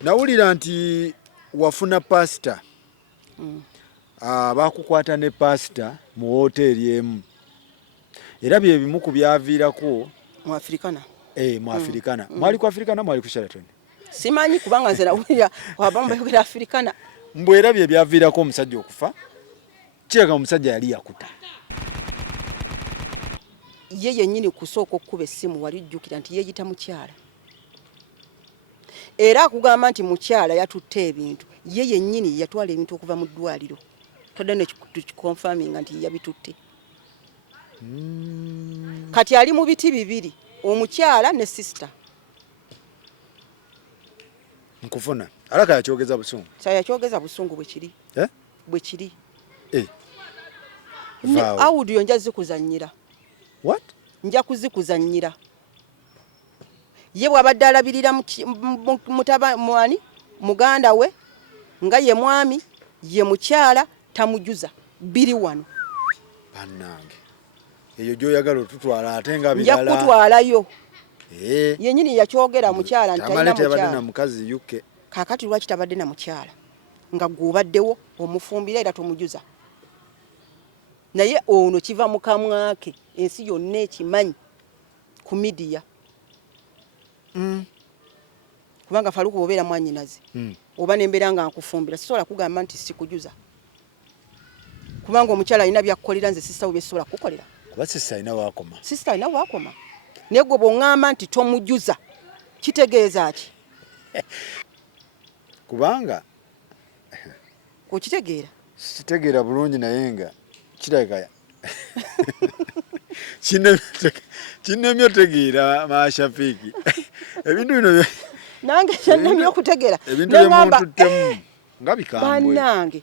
Nawulira nti wafuna Paasita. Bakukwata ne Paasita mu hoteli emu. Era bye bimu ku byaviirako mu Afrikana. Mu Afrikana. Mwali ku Afrikana mwali ku Sheraton? Simanyi kubanga nze nawulira waba mbayogera Afrikana. Mbwe era bye byaviirako omusajja okufa. Kiraga omusajja yali yakuta. Ye yennyini kusooka okkuba essimu wali jjukira nti yeeyita mukyala. Era akugamba nti mukyala yatutte ebintu. Ye yennyini yatwala ebintu okuva mu ddwaliro. Todde ne tukikonfaminga nti yabitutte. Kati ali mu biti bibiri, omukyala ne sister. Nkufuna. Alaka yakyogeza busungu. Yakyogeza busungu bwe kiri. Bwe kiri. Audio nja zikuzannyira. What? Nja kuzikuzannyira. Ye bw'abadde alabirira mwani muganda we nga ye mwami ye mukyala tamujuza biri wano. Bannange. Eyo gy'oyagala otutwala ate nga birala. Nja kutwalayo. Yennyini yakyogera mukyala nti talina mukyala. Na mukazi UK. Kaakati lwaki tabadde na mukyala nga gw'obaddewo omufumbira era tomujuza. Naye ono kiva mu kamwa ke ensi yonna ekimanyi ku midiya. Kubanga Faluku bw'obeera mwannyinaze oba nembeera nga nkufumbira sisobola kugamba nti sikujuza. Kubanga omukyala alina byakkolera nze sisawo byesobola kukolera. Kuba sista alina waakoma. Sista alina waakoma. Naye gwe bw'oŋŋamba nti tomujuza kitegeeza ki? Kubanga okitegeera? Sitegeera bulungi naye nga kiraga kinnemye otegeera Maashafiki. Ebintu bino nange kyennemye okutegeera. Ebintu byemututtemu nga bikambwe. Bannange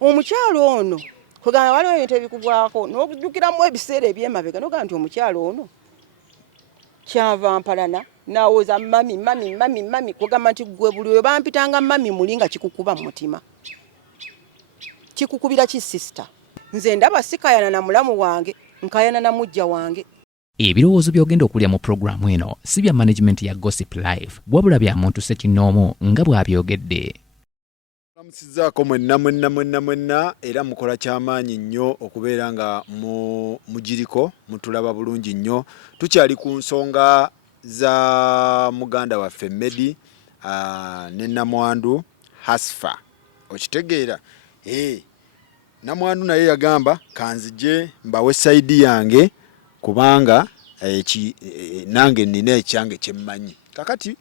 omukyalo ono kwegamba waliwo ebintu ebikubwako n'okujjukiramu ebiseera ebyemabega n'ogamba nti omukyalo ono kyava mpalana nawoza mami kwegamba nti gwe buli we bampitanga mami muli nga kikukuba mu mutima. Kikukubira ki sister? Nze ndaba sikayana na mulamu wange nkayana na mujja wange. Ebirowoozo by'ogenda okulya mu programu eno si bya management ya Gossip Live wabula bya muntu Ssekinoomu nga bw'abyogedde. Musizaako mwenna era mukola kyamaanyi nnyo okubeera nga mugiriko mutulaba bulungi nnyo. Tukyali ku nsonga za muganda waffe Medi ne Namwandu Hasfa. Okitegeera? Namwandu naye yagamba kanzije mbawe sayidi yange kubanga nange nina ekyange kyemmanyi. Kakati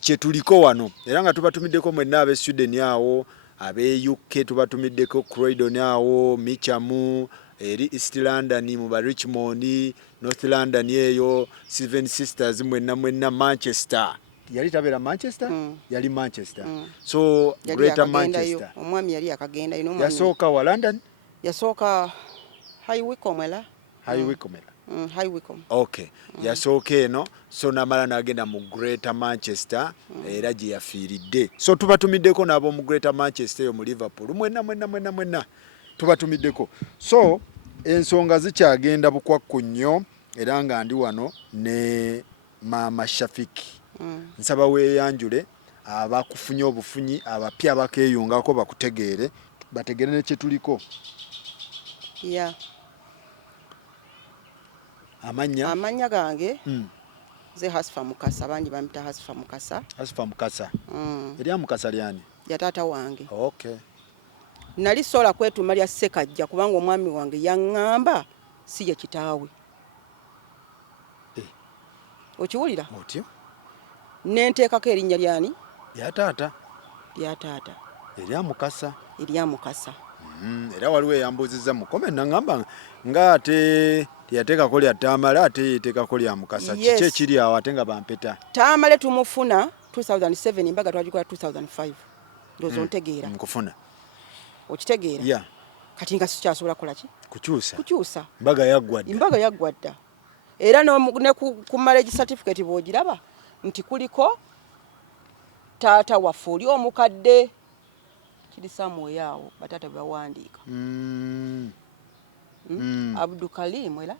kyetuliko wano era nga tubatumiddeko mwenna ab'e Sweden awo ab'e UK tubatumiddeko Croydon awo Michamu eri East London mu Richmond North London eyo Seven Sisters mwenna Manchester. Yali tabera Manchester? Yali Manchester. So Greater Manchester. Omwami yali akagenda ino omwami. Yasooka wa London? Yasooka High Wycombe la? High Wycombe. High Wycombe. Okay. Yasooka eno so namala nagenda mu Greater Manchester era gye yafiiridde. So tubatumiddeko n'abo mu Greater Manchester yo mu Liverpool. Mwenna tubatumiddeko. So ensonga zikyagenda bukwakku nnyo era nga ndi wano ne Mama Shafiki. Nsaba weeyanjule abakufunye obufunyi abapya abakeeyungako bakutegeere bategeere ne kye tuliko. Amanya gange ze Hasfa Mukasa bangi bamita Hasfa Mukasa. Hasfa Mukasa. Erya Mukasa lyani? Ya taata wange. Okay. Nali sola kwetuma lya Ssekajja kubanga omwami wange yaŋŋamba si ye kitaawe. Okiwulira? Otyo. Nenteekako erinnya lyani? Lya taata. Lya taata. Erya Mukasa. Erya Mukasa. Era waliwo eyambuzizza mu comment nangamba nga ate yateekako lya Taamale ate yeteekako lya Mukasa. Kiki ekiri awo ate nga bampeta? Taamale tumufuna 2007 embaga twagikola 2005. Ndozo ntegeera. Nkufuna. Okitegeera? Yeah. Kati nga sikyasobola kola ki? Kukyusa. Mbaga yaggwadda. Mbaga yaggwadda. Era ne ku marriage certificate bw'ogiraba nti kuliko taata waffe oli omukadde kiri Samuel awo batata bawandiika. Abdul Karim era.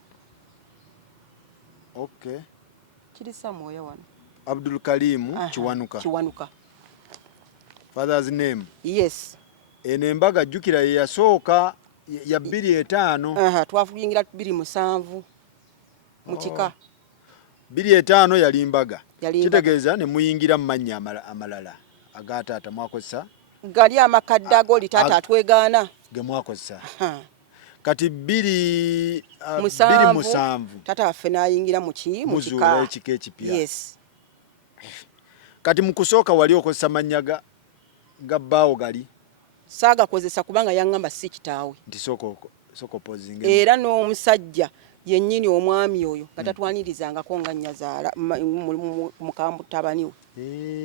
Okay. Kiri Samuel wano. Abdul Karim Kiwanuka. Father's name. Yes. Eno embaga jjukira ye yasooka ya 25. Twafuyingira 27 mu kika. 25 yali mbaga. Kitegeeza ne muyingira mu mannya amalala agataata mwakozesa. Gali amakadde agoli taata atwegaana. Ge mwakozesa. Kati 27 taata waffe n'ayingira mu kika. Muzuula ekika ekipya. Yes. Kati mu kusooka wali okozesa mannya ga bbaawo gali. Saagakozesa kubanga yaŋŋamba si kitaawe. Nti soko pozinga. Era n'omusajja yennyini omwami oyo nga tatwanirizangako nga nnyazaala mukambwe tabani we.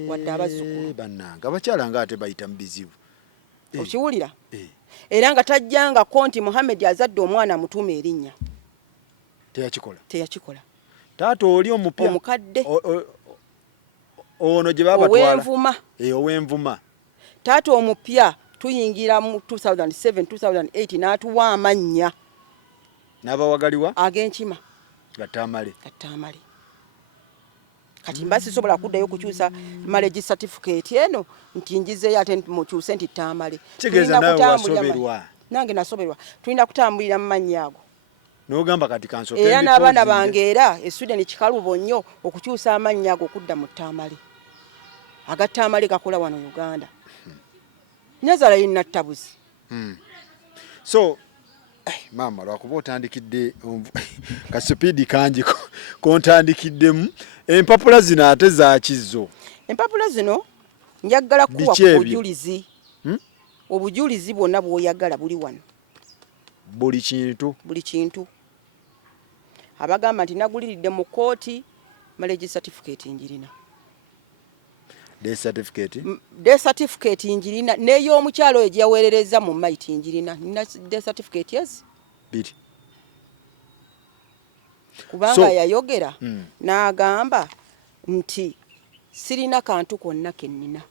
Wadde abazzukulu. Bannanga abakyala nga ate bayita mu bizibu. Okiwulira? Era nga tajjangako nti Muhammad azadde omwana mutuuma erinnya. Teyakikola. Taata oli omupya. Omukadde. Ono gye babatwala. Ow'envuma. Ow'envuma. Taata omupya tuyingira mu 2007 2008 n'atuwa amannya. N'abawagaliwa? Ag'enkima. Gattaamale. Kati mba sisobola kuddayo kukyusa marriage certificate eno nti njizeeyo ate mukyuse nti Ttaamale. Kitegeeza nawe wasoberwa. Nange nasoberwa. Tulina kutambulira mu mannya ago. N'ogamba kati kansoke. Era n'abaana bange era Sweden kikalubo nnyo okukyusa amannya ago okudda mu Ttaamale. Agattaamale gakola wano Uganda. Nyazaala yinna Tabuzi. So maama lwakuba otandikidde ka speed kangi kontandikiddemu empapula zino ate za kizo. Empapula zino njagala kuwa ku bujulizi. Obujulizi bwonna bw'oyagala buli wano. Buli kintu. Abagamba nti naguliridde mu kooti marriage certificate njirina. Death certificate njirina n'ey'omukyalo oyo gye yaweerereza mu maiti njirina. Nina death certificate yes. Biri. Kubanga yayogera n'agamba nti sirina kantu konna kennina.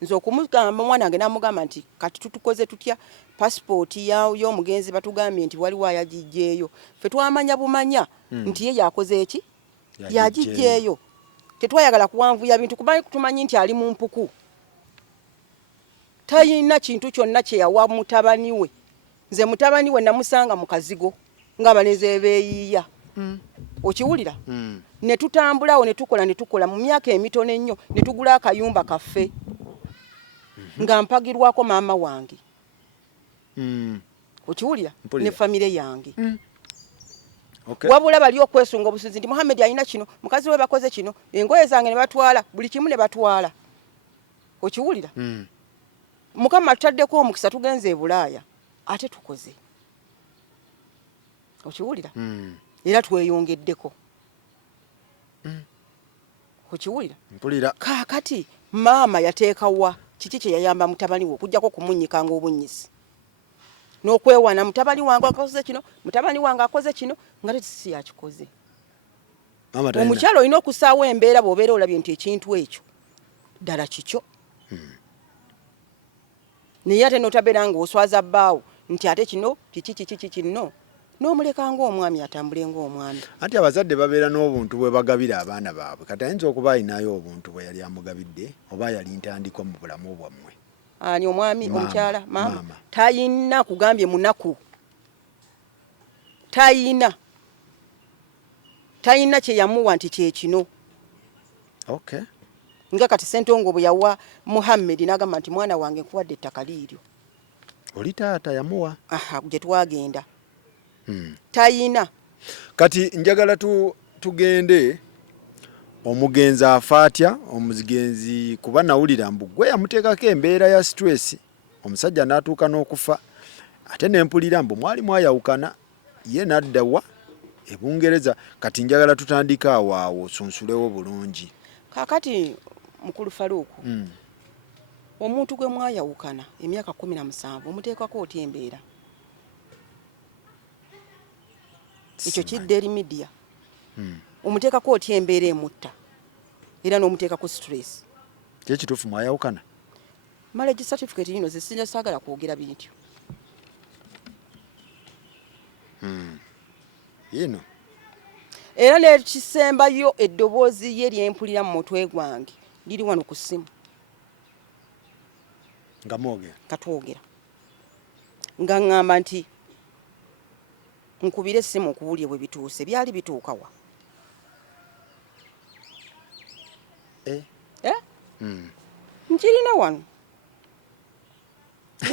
Nze okumugamba mwana wange n'amugamba nti kati tutukoze tutya passport y'omugenzi batugambye nti waliwo ayagiggyeeyo. Ffe twamanya bumanya nti ye yakoze eki? Yagiggyeeyo. Tetwayagala kuwanvuya bintu kubanga tumanyi nti ali mu mpuku. Tayina kintu kyonna kye yawa mutabani we. Nze mutabani we namusanga mu kazigo ng'abalenzi beeyiiya. Okiwulira? Ne tutambulawo ne tukola mu myaka emitono ennyo ne tugula akayumba kaffe. Nga mpagirwako maama wange. Okiwulira? Ne famire yange. Wabula bali okwesunga obusuzi nti Muhammad alina kino, mukazi we bakoze kino, engoye zange ne batwala, buli kimu ne batwala. Okiwulira? Mukama ataddeko omukisa tugenze e Bulaaya. Ate tukoze. Okiwulira? Era tweyongeddeko. Okiwulira? Mpulira. Kaakati maama yateekawa kiki kye yayamba mutabani we okujjako kumunyikanga obunyisi. N'okwewana mutabani wange akoze kino, mutabani wange akoze kino, nga tetisi yakikoze. Omukyalo olina okusaawo embeera bw'obeera olabye nti ekintu ekyo ddala kikyo. Naye ate n'otabeera ng'oswaza bbaawo nti ate kino kiki kino. N'omuleka ng'omwami atambule ng'omwami. Anti abazadde babeera n'obuntu bwe bagabira abaana baabwe. Kati ayinza okuba alinayo obuntu bwe yali amugabidde oba yali ntandikwa mu bulamu bwammwe. Ani omwami omukyala maama tayina kugambye munaku. Tayina kye yamuwa nti kye kino. Okay. Nga kati Ssentongo bwe yawa Muhammad n'agamba nti mwana wange nkuwadde ettaka liiryo. Oli taata yamuwa? Gye twagenda. Tayina. Kati njagala tugende omugenzi afaatya omuzigenzi kuba nawulira mbu gwe yamuteekako embeera ya stress omusajja n'atuuka n'okufa ate nempulira mbu mwali mwayawukana ye n'addawa e Bungereza. Kati njagala tutandika awo sunsulewo bulungi. Kaakati mukulu Faruku omuntu gwe mwayawukana emyaka 17 omuteekako otya embeera? Ekyo kidde eri media. Omuteekako otya embeera emutta era n'omuteekako stress. Kyekituufu mwayawukana? Marriage certificate yino zesinja saagala kwogera bintyo. Yino. Era n'ekisembayo eddoboozi ye lyempulira mu mutwe gwange liri wano ku ssimu. nga mwogera katwogera nga ŋŋamba nti nkubire essimu okuwulye bwe bituuse byali bituuka wa nkirina wano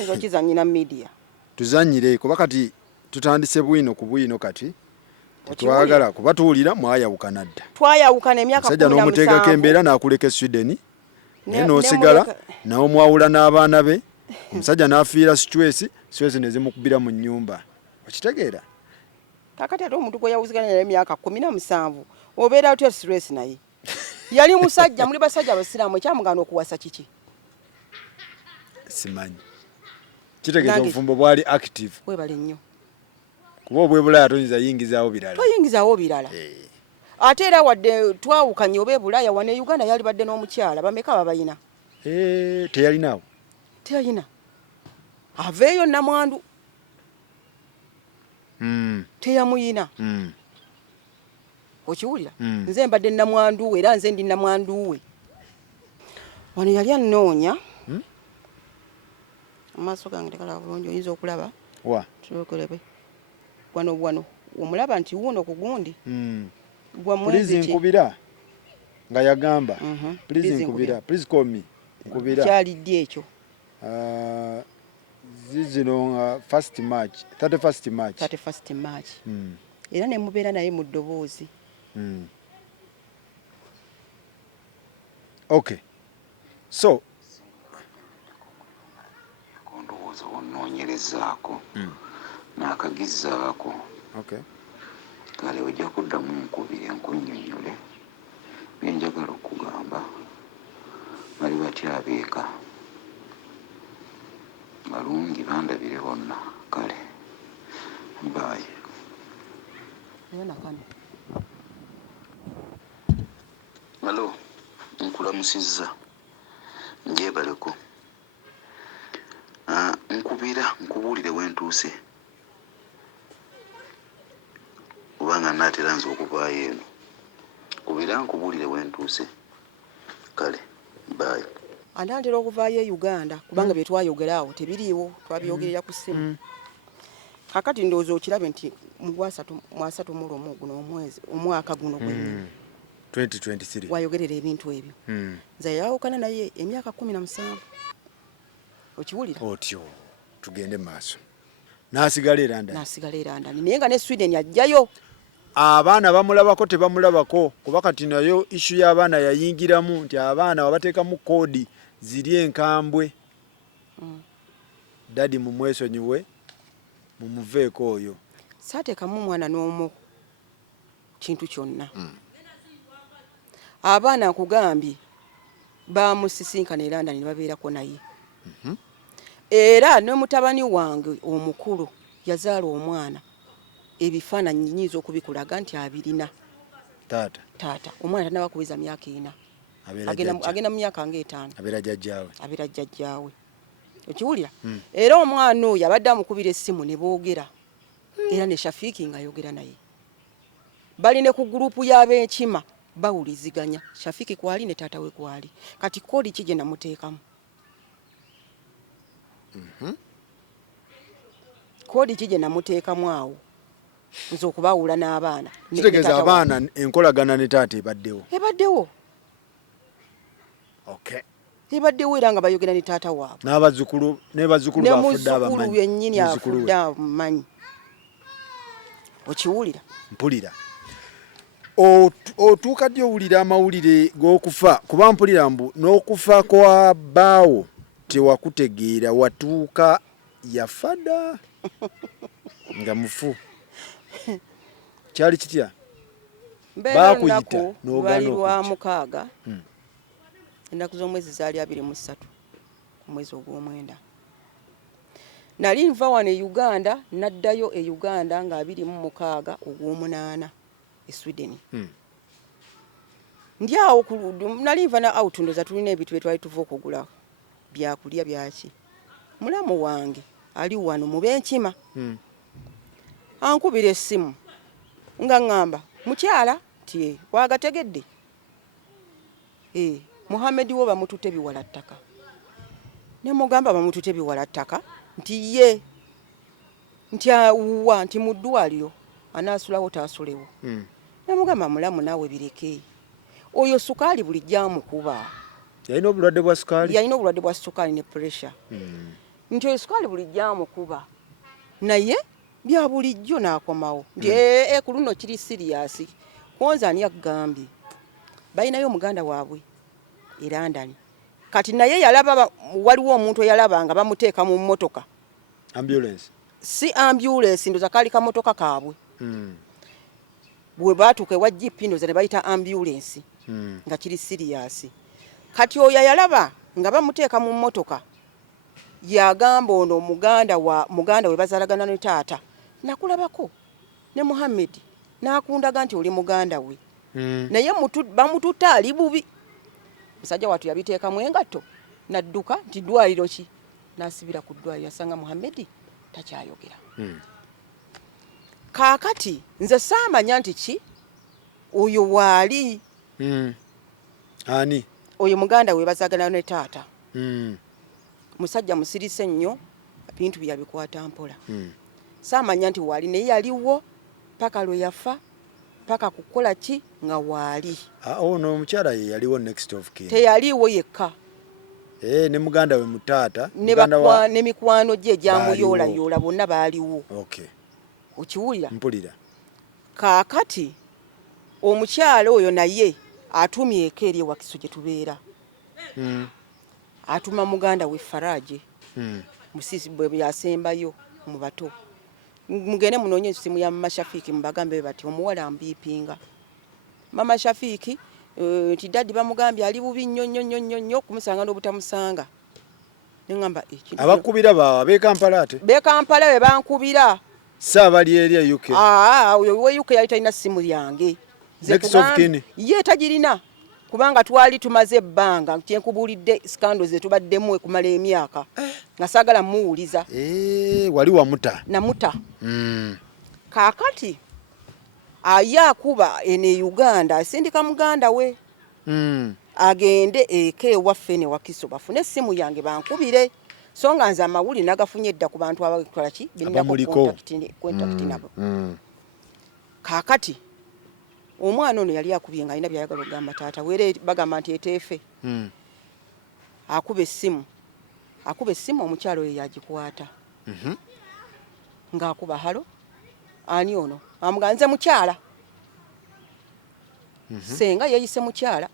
nzo kizanyina media tuzanyire kuba kati tutandise bwino ku bwino kati twagala kuba tuwulira mwayawukana dda twayawukana emyaka 17 musajja n'omuteekako embeera n'akuleka Sweden naye n'osigala nawo mwawula n'abaana be omusajja n'afiira Suez nezimukubira mu nnyumba okitegeera kakati ate omuntu gwe yawuziganya emyaka 17 obeera otya stress naye yali musajja muli basajja abasiraamu ekyamugana okuwasa kiki simanyi kitegeeza obufumbo bwali active webale nnyo kuba obwebulaya toyingizaawo birala ate era wadde twawukanye obwebulaya wane Uganda yali badde n'omukyala bameka babayina teyalinawo teyalina aveeyo Namwandu teyamuyina okiwulira nze mbadde Namwandu we era nze ndi Namwandu we wano yali annoonya amaaso gange tegalaba bulungi oyinza okulaba tulokolebe wano omulaba nti wuno ku gundi please nkubira nga yagamba please nkubira please call me nkubira kyalidde ekyo zino 31st March era ne mubeera naye mu ddoboozi okay so ndowooza onnoonyerezaako n'akagizaako kale ojja kuddamu nkubire nkunnyonnyole byenjagala okugamba bali batya abeeka balungi bandabire bonna kale baayi alo nkulamusizza njebaleko nkubira nkubuulire wentuuse kubanga naatera nze okuvaayo eno kubira nkubuulire wentuuse kale baayi anantera okuvaayo e Uganda kubanga bye twayogeraawo tebiriiwo twabyogerera ku ssimu kakati ndowooza okirabe nti mu 31 guno omwaka guno gwennyini 2023 wayogerera ebintu ebyo nze yawukana naye emyaka 17 okiwulira otyo tugende maaso n'asigala erandani naye nga ne Sweden ajjayo abaana bamulabako tebamulabako kuba kati nayo ishu y'abaana yayingiramu nti abaana wabateekamu koodi ziri enkambwe dadi mumwesonyiwe mumuveeko oyo saateekamu omwana n'omu kintu kyonna abaana nkugambye bamusisinkana e London ne babeerako naye era ne mutabani wange omukulu yazaala omwana ebifaananyi nyinza okubikulaga nti abirina taata omwana tanaba kuweza myaka 4 agenda mu myaka nga 5 abeera jjajjaawe okiwulira era omwana oyo abadde amukubira essimu ne boogera era ne Shafiki nga ayogera naye bali ne ku gurupu y'ab'enkima bawuliziganya Shafiki kwali ne taata we kwali kati koodi kije namuteekamu koodi kije namuteekamu awo nze okubawula n'abaana kitegeeza abaana enkolagana ne taata ebaddewo ebaddewo era nga bayogera ne taata waabwe n'abazzukulu bafudde abamanyi yennyini afudde abamanyi okiwulira mpulira otuuka ddi owulira amawulire g'okufa kuba mpulira mbu n'okufa kwa bbaawo tewakutegeera watuuka yafada nga mufu kyali kitya bakuyita n'ogaana mukaaga ennaku z'omwezi zaali 23 ku mwezi ogw'omwenda nali nva wano e Uganda naddayo e Uganda nga 26 ogw'omunaana e Sweden ndi awo nali nva na out ndoza tulina ebintu bye twali tuva okugula byakulya byaki mulamu wange ali wano mu b'enkima ankubira essimu nga ngamba mukyala tie wagategedde Muhammad wo bamutute biwala ttaka ne mugamba bamutute biwala ttaka nti ye nti awuwa nti mu ddwaliro anaasulawo taasulewo. Ne mugamba mulamu naawe bireke. Oyo sukaali buli gyamukuba. Yalina obulwadde bwa sukaali? Yalina obulwadde bwa sukaali ne pressure. Nti oyo sukaali buli gyamukuba. Naye bya bulijjo n'akomawo. Nti ku luno kiri serious. Konza ani yakugambye. Balinayo omuganda waabwe e London. Kati naye yalaba waliwo omuntu eyalaba nga bamuteeka mu mmotoka. Ambulance? Si ambulance, ndoza kaali ka motoka kaabwe. Bwe baatuuka ewa GP ndoza ne bayita ambulance. Nga kiri serious. Kati oyo yalaba nga bamuteeka mu mmotoka. Yagamba ono muganda we bazalagana ne taata. Nakulabako ne Muhammad n'akundaga nti oli muganda we. Naye bamututa ali bubi. Musajja watu yabiteekamu engatto nadduka nti ddwaliro ki. N'asibira ku ddwaliro yasanga Muhammad takyayogera. Kaakati nze saamanya nti ki oyo waali. Ani? Oyo muganda we bazagana ne taata. Musajja musirise nnyo, bintu byabikwata mpola. Saamanya nti waali naye yaliwo paka lwe yafa paka kukola ki nga waali. Ono omukyala ye yaliwo next of kin? Teyaliwo yekka. Ne muganda we mutaata ne mikwano gye gyamuyoolayoola bonna baaliwo. Okay. Okiwulira? Mpulira. Kaakati omukyala oyo naye atumye eka eri ewakiso gye tubeera. Atuma muganda we Faraje. Musisi bwe yasembayo mu bato. Mugende munoonye simu ya Mama Shafiki mubagambe bati omuwala ambipinga. Mama Shafiki nti daddi bamugambye ali bubi nnyo kumusanga n'obutamusanga. Nengamba abakubira bawa be Kampala ate? Be Kampala be bankubira. Saabali eri UK? Oyo we UK yali talina simu yange. Next of kin? Ye tagirina. Kubanga twali tumaze ebbanga kyenkubulidde scandals etubaddemu ekumala emyaka. Nga saagala muwuliza. Wali wamuta? Namuta. Kaakati ayakuba ene Uganda asindika muganda we. Agende eke waffe ne wakiso bafune simu yange bankubire. So nga nze amawuli nagafunye edda ku bantu abakola ki binako contact nabo. Kaakati omwana ono yali akubye nga alina byayagala okugamba taata were bagamba nti eteefe. Akuba essimu omukyalo oyo yagikwata. Ng'akuba halo ani ono amuganze mukyala. Senga yeyise mukyala.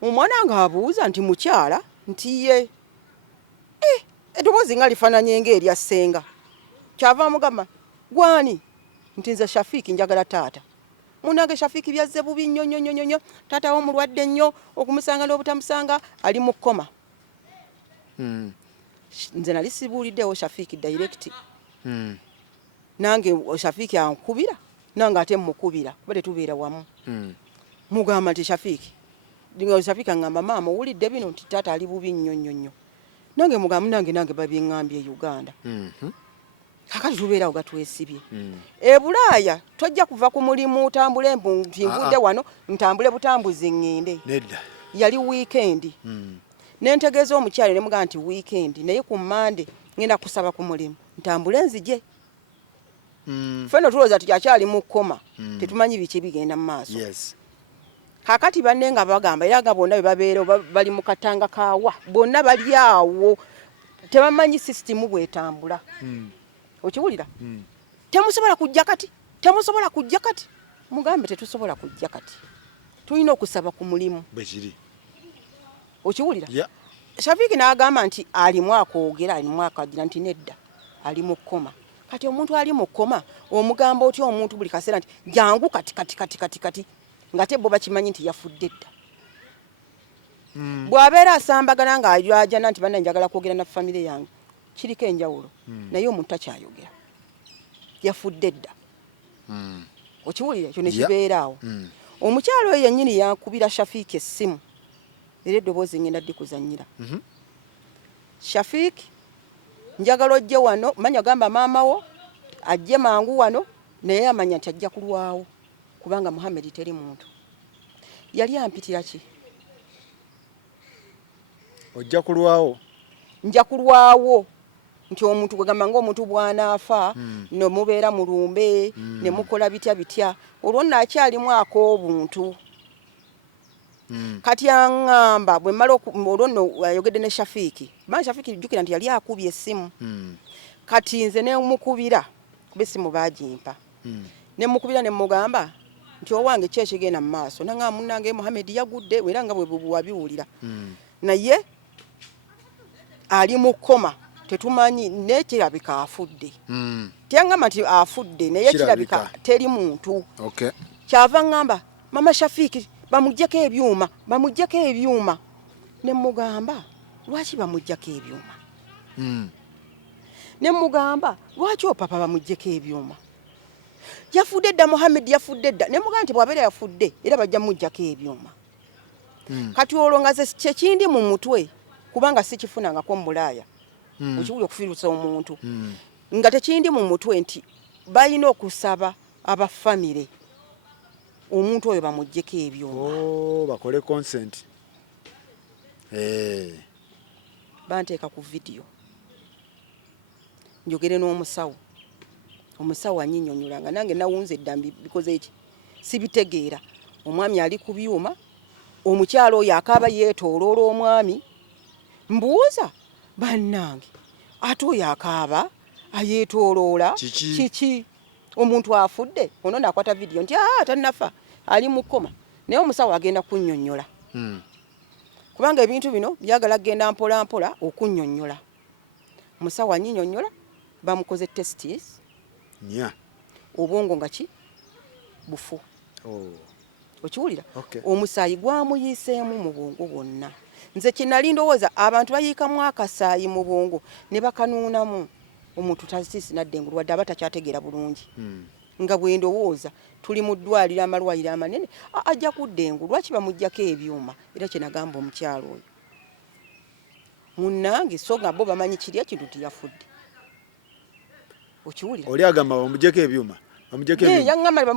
Omwana ng'abuuza nti mukyala nti ye eddoboozi nga lifaananye ng'erya Ssenga. Kyava amugamba gwani nti nze Shafiki njagala taata. Munange Shafiki byazze bubi nnyo taata omulwadde nnyo okumusanga n'obutamusanga ali mu kkoma. Nze nali sibuuliddewo Shafiki direct. Nange Shafiki ankubira nange ate mukubira kuba tetubeera wamu. Mugamba nti Shafiki angamba maama owulidde bino nti taata ali bubi nnyo. Nange mugamba nange babiŋŋambye e Uganda. Kakati tubeerawo gatwesibye. Bulaaya tojja kuva ku mulimu otambule ntivudde wano ntambule butambuzi ŋŋende. Nedda. Yali weekend. Nentegeeza omukyalo ne mugamba nti weekend naye ku Monday ngenda kusaba ku mulimu ntambule nzije. Feno tulowooza tukyali mu kkoma tetumanyi biki bigenda mu maaso. Kakati banne nga bagamba era nga bonna bebabeera bali mu katanga kaawa bonna bali awo tebamanyi system bwetambula. Okiwulira? Temusobola kujja kati. Mugambe tetusobola kujja kati. Tulina okusaba ku mulimu. Bwekiri. Okiwulira? Shafiki n'agamba nti alimu akoogera alimu akagira nti nedda ali mu kkoma. Kati omuntu ali mu kkoma omugamba otyo omuntu buli kaseera nti jangu kati nga te bo bakimanyi nti yafudde dda. Bw'abeera asambagana ng'ajajana nti banna njagala kwogera na famire yange kiriko enjawulo naye omuntu takyayogera yafudde dda. Okiwulira ekyo ne kibeeraawo. Omukyalo oyo yennyini yankubira Shafiki essimu era eddoboozi ngenda ddikuzannyira. Shafiki njagala ojje wano manya gamba maama wo ajje mangu wano naye amanya nti ajja kulwawo kubanga Muhammad teri muntu. Yali ampitira ki? ojja kulwawo nja kulwawo nti omuntu gwegamba ng'omuntu bw'anaafa ne mubeera mu lumbe ne mukola bitya olwo naakyalimu ak'obuntu kati aŋŋamba bwe mmala olwo nno ayogedde ne Shafiiki kubanga Shafiiki jjukira nti yali akubye essimu kati nze ne mukubira kuba essimu baagimpa ne mukubira ne mugamba nti owange ki ekigenda mu maaso nanga munnange Muhammad yagudde era nga bwe wabiwulira naye ali mu koma tetumanyi nekirabika afudde tyangamba nti afudde naye kirabika teri muntu kyava ŋŋamba mama Shafiiki bamuggyeko ebyuma ne mugamba lwaki bamuggyako ebyuma ne mugamba lwaki opapa bamuggyeko ebyuma yafudde dda Muhammad yafudde dda ne mugamba nti bw'abeera yafudde era bajja muggyako ebyuma kati olwo nga ze kyekindi mu mutwe kubanga sikifunangako mulaaya okiwuli okufiirusa omuntu nga tekindi mu mutwe nti balina okusaba abafamire omuntu oyo bamuggyeko ebyuma bakole consent banteeka ku vidiyo njogere n'omusawo omusawo anyinyonyola nga nange nawunze eddambi bikoze eki sibitegeera omwami ali ku byuma omukyalo oyo akaaba yeetooloola omwami mbuuza bannange ate oyo akaaba ayeetooloola kiki omuntu afudde ono nakwata vidiyo nti tannafa ali mu kkoma naye omusawo agenda kunnyonnyola kubanga ebintu bino byagala kgenda mpola mpola okunnyonnyola omusawo anyinyonnyola bamukoze testis obwongo nga ki bufu okiwulira omusaayi gwamuyiiseemu mu bwongo bwonna nze kinali ndowooza abantu bayiikamu akasaayi mu bwongo ne bakanuunamu omuntu tasisi naddengulu wadde aba takyategeera bulungi nga bwe ndowooza tuli mu ddwaliro amalwaliro amanene ajja kuddengu lwaki bamuggyako ebyuma era kye nagamba omukyalo oyo munnange so nga bo bamanyi kiri ekintu tiyafudde okiwulira oli agamba bamuggyeko ebyuma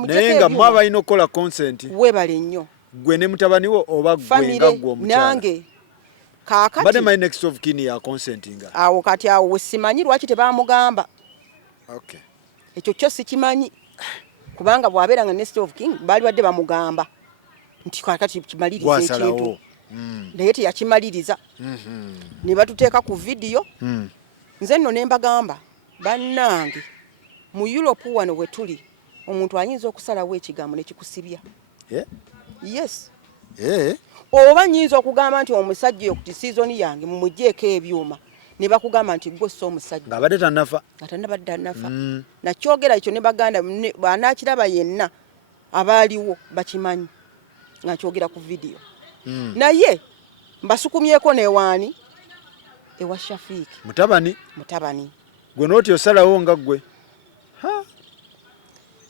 naye nga mwe abalina okukola consent webale nnyo gwe ne mutabani wo oba gwe nga gwe omukyala nange kaakati bade my next of kin ya consentinga awo kati awo wesimanyi lwaki tebamugamba ekyo kyo sikimanyi kubanga bw'abeera nga next of king baali badde bamugamba nti kati kimaliriza ekintu naye teyakimaliriza ne batuteeka ku vidiyo nze nno ne mbagamba bannange mu Europe wano we tuli omuntu ayinza okusalawo ekigambo nekikusibya yes oba nyinza okugamba nti omusajja oyo kuti season yange mumuggyeko ebyuma ne bakugamba nti gwe so omusajja ng'abadde tannafa atannabadde tannafa nakyogera ekyo ne baganda bw'anaakiraba yenna abaaliwo bakimanyi nga nkyogera ku vidiyo naye mbasukumyeko newaani ewa Shafiiki mutabani gwe nooti osalawo nga ggwe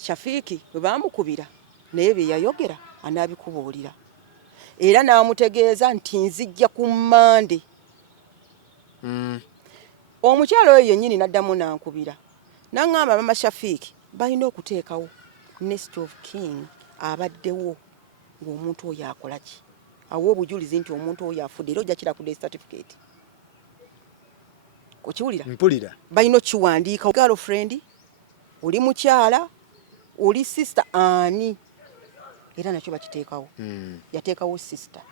Shafiiki bwe baamukubira naye bye yayogera anaabikubuulira era n'amutegeeza nti nzijja ku Mmande omukyalo oyo yennyini n'addamu n'ankubira n'aŋŋamba mama Shafiiki balina okuteekawo next of king abaddewo ng'omuntu oyo akola ki awo obujulizi nti omuntu oyo afudde era ojja kiraku death certificate kukiwulira mpulira balina okiwandiika girlfriend oli mukyala oli sister ani era nakyo bakiteekawo yateekawo sister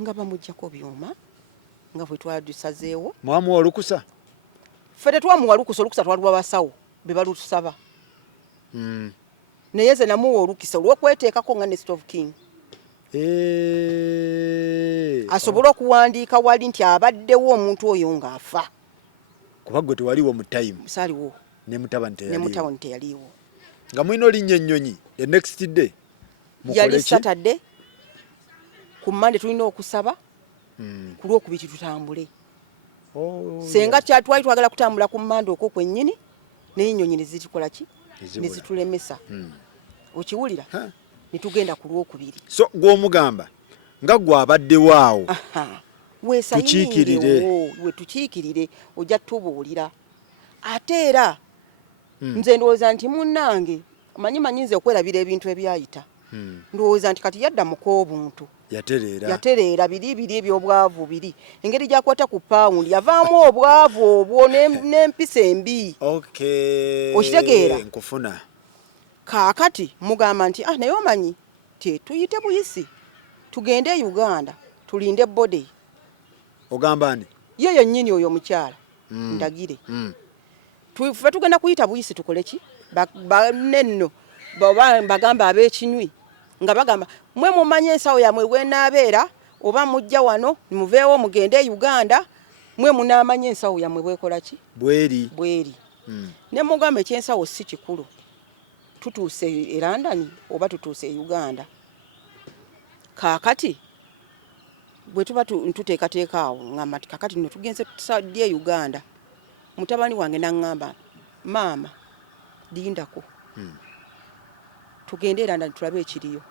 nga bamuggyako byuma nga bwe twadusazeewo mwamuwa olukusa ffe tetwamuwa olukusa twaluwa basawo be balutusaba naye ze namuwa olukisa olw'okweteekako nga next of king asobole okuwandiika wali nti abaddewo omuntu oyo ng'afa kuba gwe tewaliwo mu time saaliwo ne mutabani teyaliwo nga mulina olinnya ennyonyi the next day yali Saturday ku Monday tulina okusaba ku Lwokubiri tutambule senga twali twagala kutambula ku Monday okwo kwennyini naye ennyonyi ne zitukola ki ne zitulemesa okiwulira ne tugenda ku Lwokubiri so gw'omugamba nga gwe abaddewo awo tukiikirire ojja tubuulira ate era nze ndowooza nti munnange manyi nze okwerabira ebintu ebyayita ndowooza nti kati yadda muko obuntu yatereera biri ebyobwavu biri engeri gyakwata ku pawundi yavaamu obwavu obwo n'empisa embi okitegeera nkufuna kaakati mugamba nti naye omanyi tuyite buyisi tugende e Uganda tulinde bode ogamba ani ye yennyini oyo omukyala ndagire fe tugenda kuyita buyisi tukole ki banenno bagamba ab'ekinywi nga bagamba mwe mumanye ensawo yamwe bwenaabeera oba mujja wano muveewo mugende e Uganda mwe munaamanya ensawo yamwe bwekola ki bweri ne mugamba ekyensawo si kikulu tutuuse e London oba tutuuse e Uganda kaakati bwe tuba tuteekateeka awo ngamba ti kakati nno tugenze tusadde e Uganda mutabani wange naŋŋamba maama lindako tugende e London tulabe ekiriyo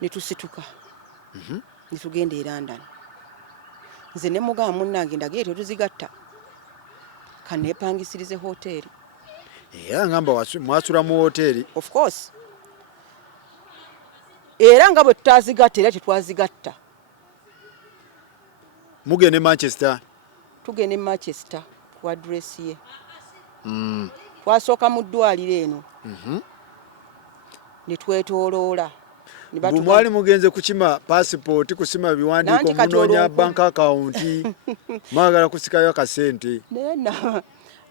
ne tusituka ne tugenda e London nze ne mugamba munnange ndagire tetuzigatta kaneepangisirize hoteeri ngamba mwasula mu hoteeri of course era nga bwe tutazigatta era tetwazigatta mugende Manchester tugende Manchester ku address ye twasooka mu ddwaliro eno ne twetooloola mwali mugenze kukima passport kusima biwandiiko munoonya bank account mwagala kusikayo akasente nena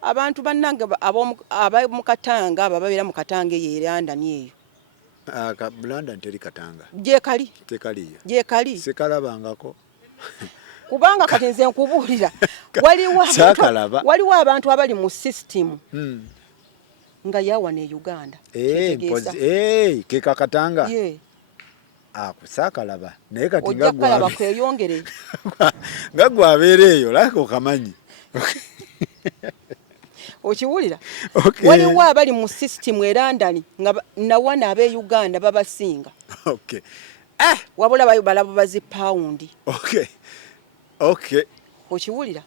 abantu bannange ab'omukatanga abo babeera mu katanga eyo e London eyo London teri katanga gyekali tekaliyo gyekali sekalabangako kubanga kati nze nkubuulira waliwo abantu abali mu system nga yawa ne Uganda keka katanga kusakalaba naye kati nga kweyongere nga gwabeereeyo lako kamanyi okiwulira waliwo abali mu system e London nga nawana ab'e Uganda babasinga wabula balabo bazipawundi okiwulira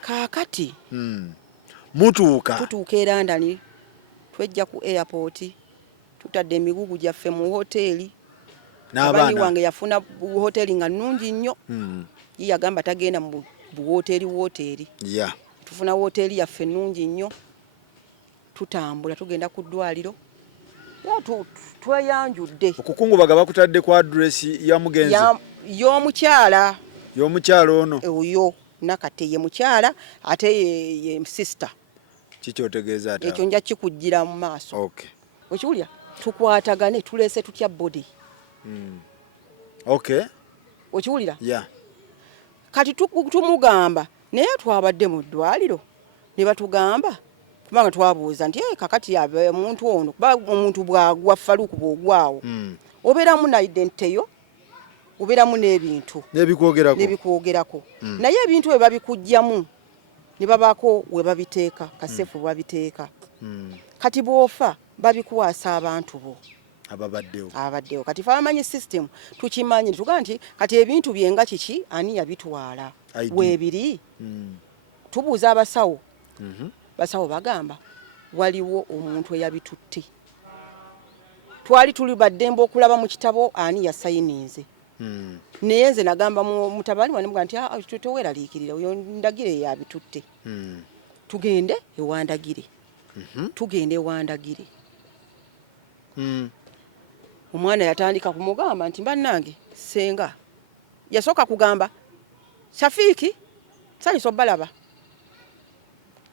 kaakati tutuuka e London twejja ku airport tutadde emigugu gyaffe mu hoteeri abani wange yafuna hoteeri nga nnungi nnyo yagamba tagenda mu hoteeri tufuna hoteeri yaffe nnungi nnyo tutambula tugenda ku ddwaliro tweyanjudde okukungubaga bakutadde ku address ya mugenzi y'omukyala ono oyo nakate ye mukyala ate ye sister kikyotegeeza ate ekyo nja kikujjira mu maaso okiwulya tukwatagane tuleese tutya body okiwulira kati tumugamba naye twabadde mu ddwaliro ne batugamba kubanga twabuuza nti kakati omuntu ono kuba omuntu bwagwa faluku bwogwawo obeeramu na identity yo obeeramu n'ebintu nebikwogerako naye ebintu bwe babikugjamu ne babaako we babiteeka kasefu babiteeka kati bw'ofa babikuwaasa abantu bo ababaddewo kati fe abamanyi system tukimanyi tugaa nti kati ebintu byenga kiki ani yabitwala weebiri tubuuza abasawo basawo bagamba waliwo omuntu eyabitutte twali tuli baddembe okulaba mu kitabo ani yasayininze naye nze nagamba mutabani wane muga nti toweraliikirira oyo ndagire yabitutte tugende ewandagire omwana yatandika kumugamba nti bannange senga yasooka kugamba Shafiiki saliso balaba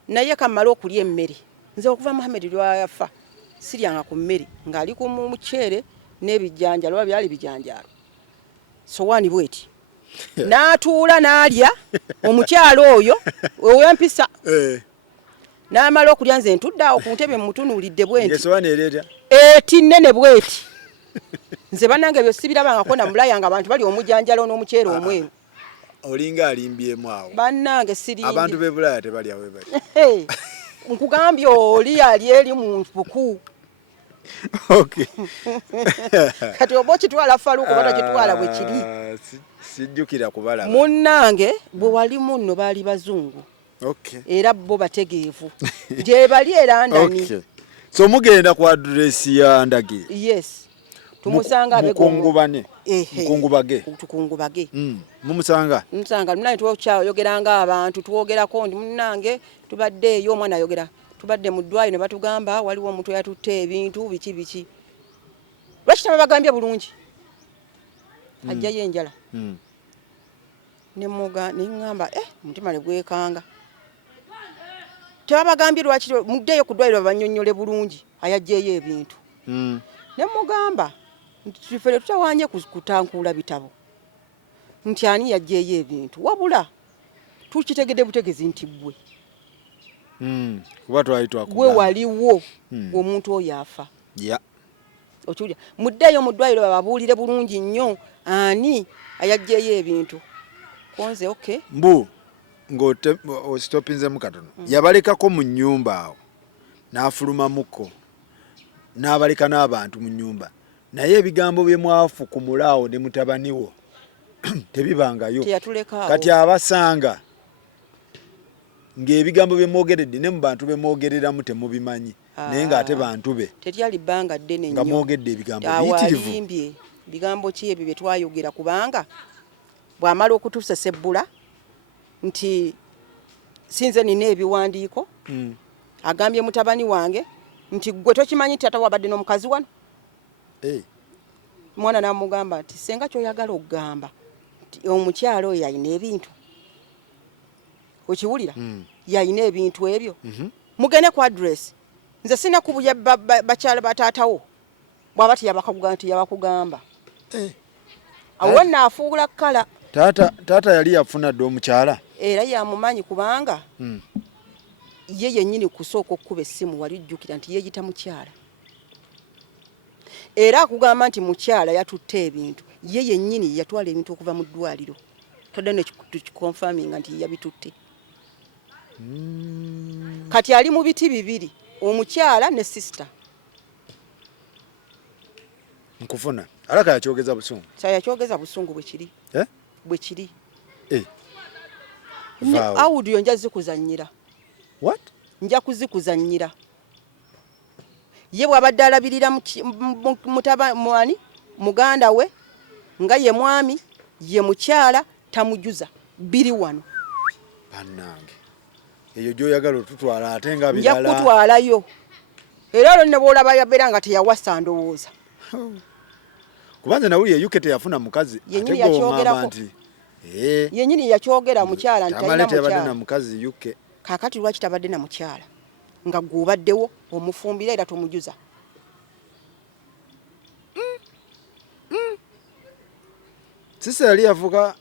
naye kamala okulya emmere nze okuva Muhammad lwayafa siryanga ku mmere ng'ali ku muceere n'ebijjanjalo oba byali bijanjalo sowaani bweti n'atuula n'alya omukyalo oyo ow'empisa n'amala okulya nze ntudde awo ku ntebe mutunuulidde bwenti eti nnene bweti nze bannange ebyo sibirabangako na mulaya nga abantu bali omujanjalo n'omuceere omweru olinga alimbyemu awo bannange sirimbye abantu b'e Bulaya tebali awo bali nkugambye oli ali eri mu mpuku kati oba okitwala faluku oba tokitwala bwe kiri sijjukira kubalaba munnange bwe wali munno baali bazungu era bo bategeevu gye bali era ndani So mugenda ku address ya Ndage. Yes. Tumusanga Mukungubane. Mukungubage. Tukungubage. Mumusanga. Musanga naye yogeranga abantu twogerako ndi munnange tubadde yo omwana ayogera. Tubadde mu ddwaliro ne batugamba waliwo omuntu yatutte ebintu biki. Lwaki bagambye bulungi? Ajja yenjala. Ne muga ningamba mutima ne gwekanga. Tebabagambye lwaki muddeyo ku ddwaliro banyonyole bulungi ayajjeyo ebintu. Ne mugamba nti fere tutawanye kutankula bitabo. Nti ani yajjeyo ebintu wabula tukitegedde butegezi nti bwe. Kuba twalitwa ku. Gwe waliwo omuntu oyo afa. Ya. Okiwulya muddeyo mu ddwaliro bababuulire bulungi nnyo ani ayajjeyo ebintu. Konze okay. Mbu ngote ostopinze mukatono. Yabalekako mu nnyumba awo. N'afuluma muko. N'abaleka n'abantu mu nnyumba. Naye ebigambo bye mwafu ku mulaawo ne mutabaniwo tebibangayo. Kati abasanga ng'ebigambo bye mwogeredde ne mu bantu be mwogereramu temubimanyi. Naye ng'ate bantu be. Tetyali bbanga ddene nnyo. Nga mwogedde ebigambo biyitirivu. Awayimbye bigambo ki ebyo bye twayogera kubanga bw'amala okutusesebbula nti sinze nina ebiwandiiko agambye mutabani wange nti gwe tokimanyi tata wabadde n'omukazi wano. Mwana namugamba nti senga kyoyagala okugamba omukyalo oyo yalina ebintu. Okiwulira? Yalina ebintu ebyo. Mugende ku address. Nze sina kubuya bakyala bataatawo. Bw'aba tiyabakugamba. Awo naafuula kkala. Tata yali yafuna dde omukyala. Era yamumanyi kubanga ye yennyini kusooka okkuba essimu wali jjukira nti yeeyita mukyala. Era akugamba nti mukyala yatutte ebintu. Ye yennyini yatwala ebintu okuva mu ddwaliro. Todde ne tukikonfaminga nti yabitutte. Kati ali mu biti bibiri. Omukyala ne sister. Nkufuna. Alaka yakyogeza busungu. Yakyogeza busungu bwe kiri. Bwe kiri. Audio nja zikuzannyira. What? Nja kuzikuzannyira. Ye bw'abadde alabirira mwani muganda we nga ye mwami ye mukyala tamujuza biri wano. Bannange. Eyo gy'oyagala otutwala ate nga birala. Nja kutwalayo. Era olwo ne bw'olaba yabeera nga teyawasa ndowooza. Kubanze nawulira yuke teyafuna mukazi ate gomama nti yennyini yakyogera mukyala nti alina mukyala na mukazi yuke. Kaakati lwaki tabadde na mukyala nga gw'obaddewo omufumbira era tomujuza. Sisa yali yavuga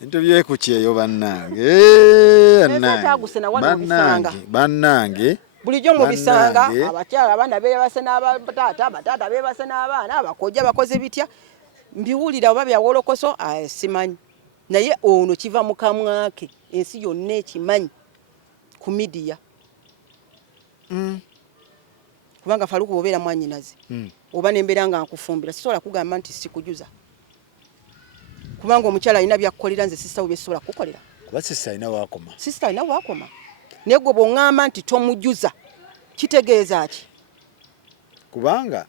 interview ku Kyeyo bannange. Bannange. Bulijjo mu bisanga abakyala abaana beebase n'abataata abataata beebase n'abaana abakojja bakoze bitya mbiwulira oba byawolokoso simanyi naye ono kiva mu kamwake ensi yonna ekimanyi ku midiya. Kubanga Faluku obeera mwanyinazi oba nembeera nga nkufumbira sisobola kugamba nti sikujuza kubanga omukyala alina byakkolera nze sisawo byesobola kukolera kuba sisa alina waakoma. Sisa alina waakoma. Naye gwe bw'oŋŋamba nti tomujuza kitegeeza ki? Kubanga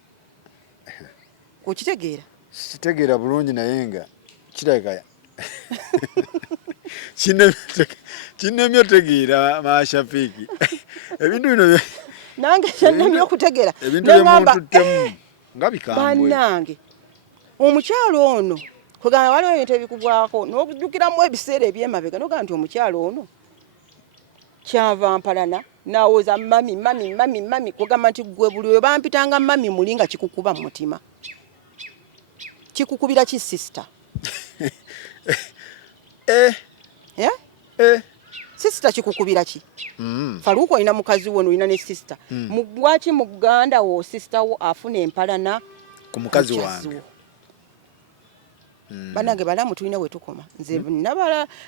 okitegeera? Sitegeera bulungi naye nga kirabika kinnemye otegeera Maashafiki. Ebintu bino nange kyennemye okutegeera. Ebintu by'omuntu ttemu nga bikambwe. Bannange omukyalo ono kwegamba waliwo ebintu ebikubwako n'okujjukiramu ebiseera eby'emabega n'ogamba nti omukyalo ono kyava mpalana nawooza mami kugamba nti gwe buli we bampitanga mami muli nga kikukuba mu mutima. Kikukubira ki sister? Sister kikukubira ki? Faluku olina mukazi wo olina ne sister. Lwaki muganda wo sister wo afuna empalana ku mukazi wange? Bannange balamu tulina we tukoma. Nze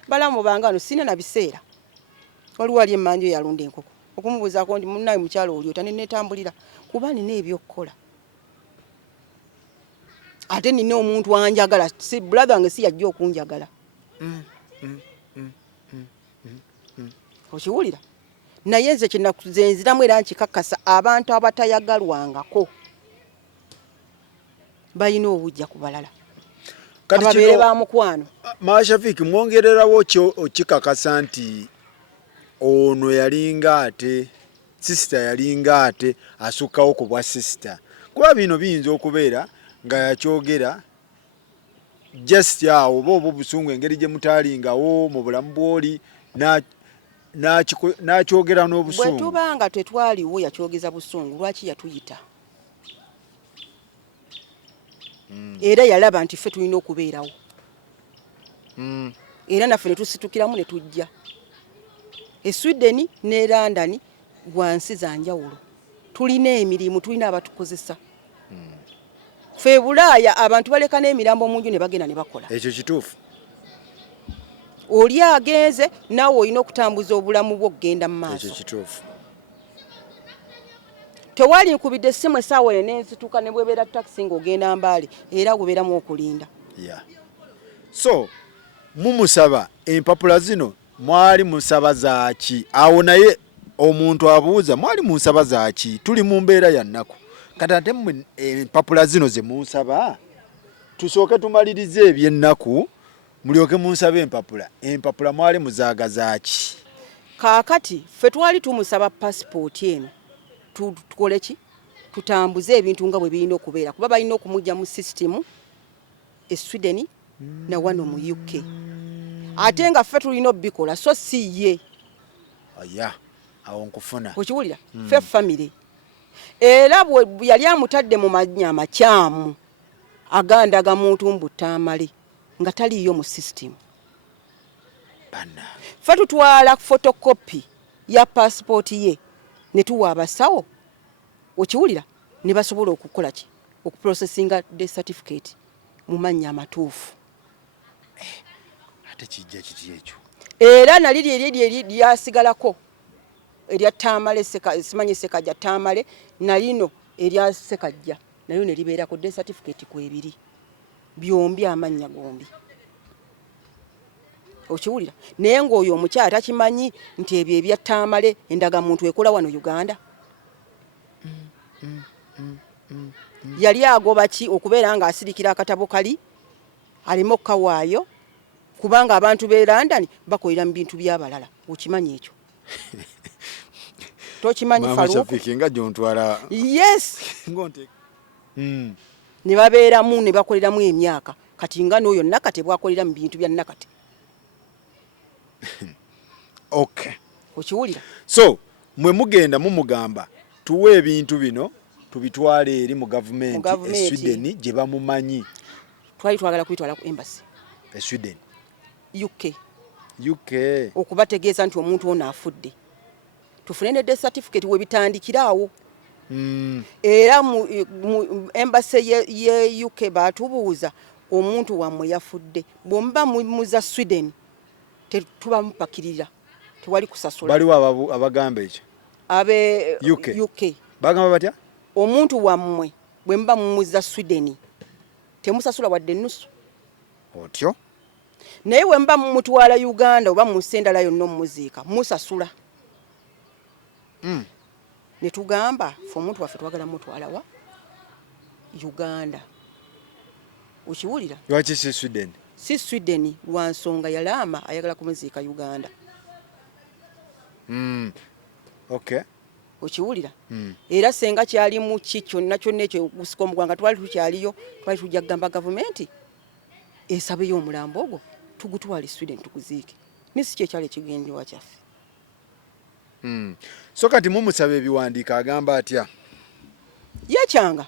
balamu bangano sina na biseera. Waliwo ali emmanju yalunda enkoko. Okumubuuzaako nti munnaye mukyalo oli otane netambulira kuba nina ebyokkola. Ate nina omuntu anjagala si brother wange si yajja okunjagala. Okiwulira? naye nze kyenakuzenziramu era nkikakasa abantu abatayagalwangako balina obujja ku balala ababeere ba mukwano. Mashafiki mwongererawo okikakasa nti ono yalinga ate sister yalinga ate asukkawo ku bwa sister, kuba bino biyinza okubeera nga yakyogera just awo oba obusungu engeri gye mutaalingawo mu bulamu bw'oli n'akyogera n'obusungu. Bwe tuba nga tetwaliwo yakyogeza busungu, lwaki yatuyita? Era yalaba nti ffe tulina okubeerawo, era naffe ne tusitukiramu ne tujja. E Sweden ne London wansi za njawulo, tulina emirimu, tulina abatukozesa. Ffe Bulaaya abantu baleka n'emirambo mu nju ne bagenda ne bakola. Ekyo kituufu. Oli agenze naawe olina okutambuza obulamu bwo okugenda mu maaso. Ekyo kituufu. Tewali nkubidde essimu essaawa eno n'enzituka ne bwebeera takisi ng'ogenda Mbale era gubeeramu okulinda. Yeah. So mumusaba empapula zino mwali musaba zaaki? Awo naye omuntu abuuza mwali musaba zaaki? Tuli mu mbeera ya nnaku. Kati ate mmwe empapula zino ze musaba tusooke tumalirize eby'ennaku mulyoke munsabe empapula. Empapula mwali muzaaga zaaki? Kaakati ffe twali tumusaba passport eno tukole ki? Tutambuze ebintu nga bwe birina okubeera, kuba balina okumujja mu system e Sweden na wano mu UK. Ate nga ffe tulina obikola so si ye. Aya, awo nkufuna. Okiwulira? Ffe family. Era bwe yali amutadde mu manya amakyamu agandaga muntu mbutamale nga taliyo mu system. Bana. Ffe tutwala photocopy ya passport ye ne tuwa abasawo. Okiwulira? Ne basobola okukola ki? Okuprocessinga the certificate mu manya amatuufu. Ate kijja kiti ekyo. Era nali lyasigalako erya Tamale simanyi Sekajja Tamale nalino erya Sekajja nayo ne libeerako the certificate ku ebiri byombi amanya gombi. Okiwulira? Naye ng'oyo omukyala takimanyi nti ebyo ebya Tamale endagamuntu ekola wano Uganda. Yali agoba ki okubeera nga asirikira akatabo kali alimo okukawaayo kubanga abantu b'e London bakolera mu bintu by'abalala. Okimanyi ekyo? Tokimanyi Faruku? Nga gyontwala. Yes. Ngonte. Ne babeeramu ne bakoleramu emyaka kati nga n'oyo Nakate bwakolera mu bintu bya Nakate. Okay. Okiwulira? So mwe mugenda mumugamba tuwe ebintu bino tubitwale eri mu government e Sweden gye bamumanyi. Twali twagala kubitwala ku embassy e Sweden. UK. Okubategeeza nti omuntu ono afudde. Tufune ne death certificate we bitandikiraawo. Era mu embassy ye UK batubuuza omuntu wammwe yafudde. Bw'omuba muza Sweden tetuba mupakirira. Tewali kusasula. Baliwo abagamba ekyo. Abe UK. Bagamba batya? Omuntu wammwe bwe muba muza Sweden temusasula wadde nusu. Otyo. Naye we mba mutwala Uganda oba musendala yonna muziika musasula. Ne tugamba fe omuntu waffe twagala mutwala wa Uganda. Okiwulira? Lwaki si Sweden? Si Sweden lwa nsonga yalaama ayagala kumuziika Uganda. Okay. Okiwulira? Era senga kyali mu kyonna kyonna ekyo gusika omugwanga twali tukyaliyo twali tujja kugamba gavumenti esabeyo omulambo ogwo tugutwale Sweden tukuziike. Nisi kye kyali ekigendeerwa kyaffe. So kati mumusaba ebiwandiika agamba atya? Yekyanga.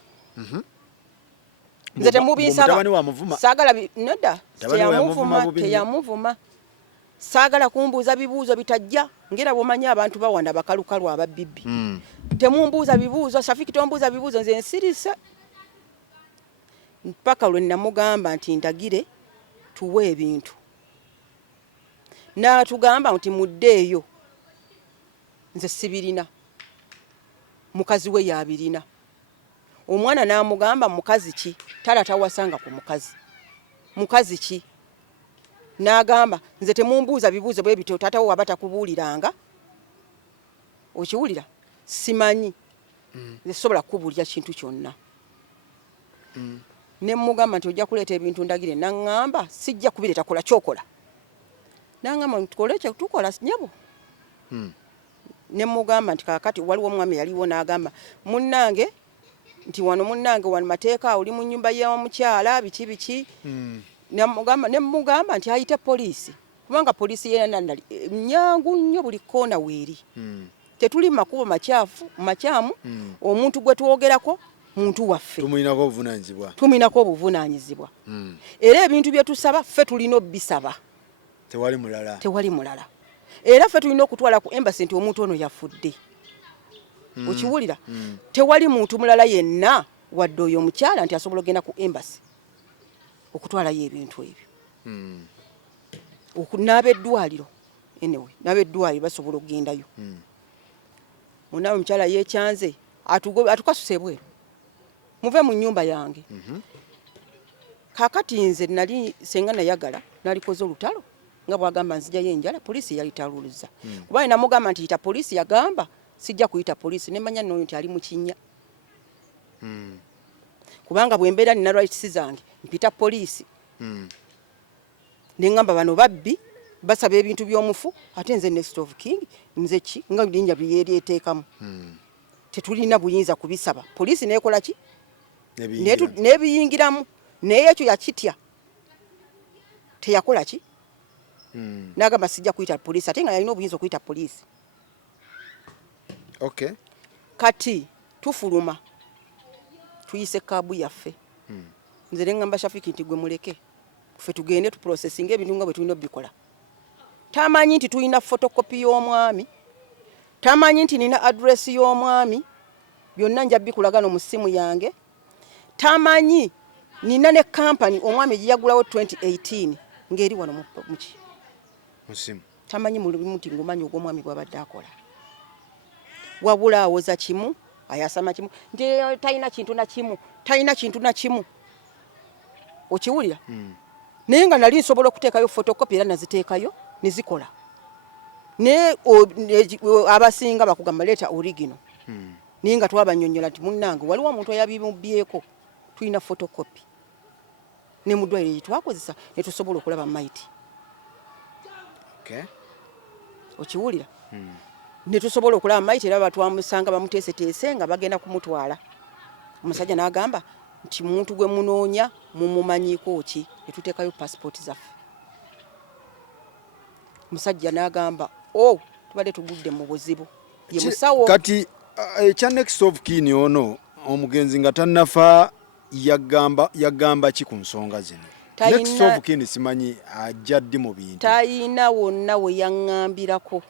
Nze temubinsaba. Mutabani wa muvuma. Saagala nedda. Teyamuvuma. Saagala kumbuuza bibuuzo bitajja. Ngera bw'omanyi abantu bawana bakalukalu ababibbi. Temumbuuza bibuuzo, Safiki tombuuza bibuuzo nze nsirise. Mpaka lwe namugamba nti ndagire tuwe ebintu. N'atugamba nti muddeeyo. Nze sibirina. Mukazi we yabirina. Omwana n'amugamba mukazi ki? Tala tawasanga ku mukazi. Mukazi ki? N'agamba nze temumbuuza bibuuzo bwe bityo taata wo abata kubuuliranga. okiwulira simanyi nsobola kubulya kintu kyonna ne mugamba nti ojja kuleeta ebintu ndagire naŋŋamba sijja kubireeta kola kyokola naŋŋamba tukole kye tukola nyabo ne mugamba nti kakati waliwo omwami yaliwo n'agamba munnange nti wano munnange wano mateeka oli mu nnyumba y'omukyala biki ne mugamba nti ayite poliisi kubanga poliisi yena nali nyangu nnyo buli koona weeri tetuli makubo makyamu omuntu gwe twogerako muntu waffe tuminako obuvunaanyizibwa era ebintu bye tusaba ffe tulina obbisaba tewali mulala era ffe tulina okutwala ku embassy nti omuntu ono yafudde okiwulira tewali muntu mulala yenna wadde oyo omukyala nti asobola ogenda ku embassy okutwalayo ebintu ebyo n'abeddwaliro anyway n'abeddwaliro basobola okugendayo munawe omukyala yeekyanze atukasuse ebweru muve mu nnyumba yange kakati nze nali senga nayagala nalikoze olutalo nga bwagamba nzijayo enjala poliisi yalitaluliza kuba namugamba nti yita poliisi yagamba sijja kuyita poliisi nemanya nno nti ali mu kinnya kubanga bwe mbeera nina rights zange mpita poliisi neŋŋamba bano babbi basaba ebintu by'omufu ate nze next of king nze ki nga linnya byeryeteekamu tetulina buyinza kubisaba poliisi neekola ki nebiyingiramu naye ekyo yakitya teyakola ki n'agamba sijja kuyita poliisi ate nga yalina obuyinza okuyita poliisi kati tufuluma tuyise kaabu yaffe nze neŋŋamba Shafiki nti gwe muleke ffe tugende tuprocesinga ebintu nga bwe tulina obikola tamanyi nti tulina fotokopi y'omwami tamanyi nti nina adresi y'omwami byonna nja bikulagano mu ssimu yange tamanyi nina ne kampani omwami gye yagulawo 2018 ng'eri wano muki musimu tamanyi mulimu nti ngumanyi ogw'omwami gwabadde akola wabula awoza kimu ayasama kimu nti talina kintu na kimu okiwulira naye nga nali nsobola okuteekayo fotokopi era naziteekayo nezikola ne abasinga bakugamba leeta origino naye nga twabanyonyola nti munnange waliwo omuntu ayabimubyeko tulina fotokopi ne mudwaliro yitwakozesa ne tusobola okulaba maiti okiwulira ne tusobola okulaba maiti era batwamusanga bamuteeseteese nga bagenda kumutwala omusajja n'agamba nti muntu gwe munoonya mumumanyiiko ki ne tuteekayo passport zaffe omusajja n'agamba tubadde tugudde mu buzibu ye musawo kati ekya next of kin ono omugenzi nga tannafa yagamba ki ku nsonga zino next of kin simanyi ajja ddi mu bintu tayina wonna we yaŋŋambirako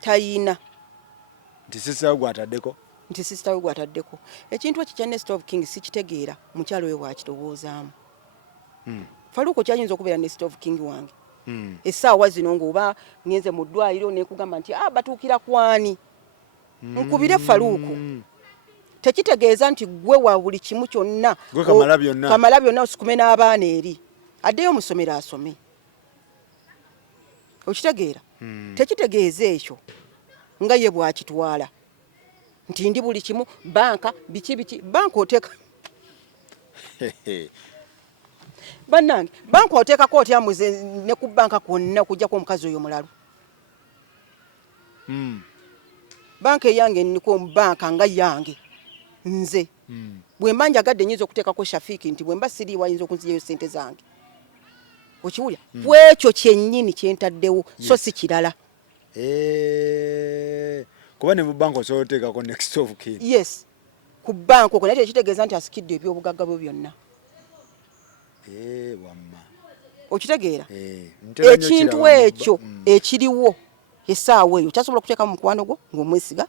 tayina nti sisitawe gwataddeko ekintu ekyo kya next of king sikitegeera mukyalo we bwakitowoozaamu faluuko kyayinza okubeera next of king wange essaawa zino ng'oba ngenze mu ddwaliro nekugamba nti batuukira kwani nkubire faluuko tekitegeeza nti gwe wa buli kimu kyonna kamala byonna osikume n'abaana eri addeyo omusomero asome okitegeera tekitegeeza ekyo nga ye bwakitwala nti ndi buli kimu banka biki banka oteeka bannange banka oteekako otya muze ne ku banka kwonna okujjako omukazi oyo mulalu banka eyange niko banka nga yange nze bwe mba njagadde nyinza okuteekako Shafiki nti bwe mba siriiwo ayinza okunziyayo ssente zange okiwulya kwekyo kyennyini kyentaddewo so si kirala kuba ne mu banka osobola oteekako next of kin yes ku banka okwo naye tekitegeeza nti asikidde ebyobugagga bwe byonna wamma okitegeera ekintu ekyo ekiriwo essaawa eyo kyasobola okuteeka mu mukwano gwo ng'omwesiga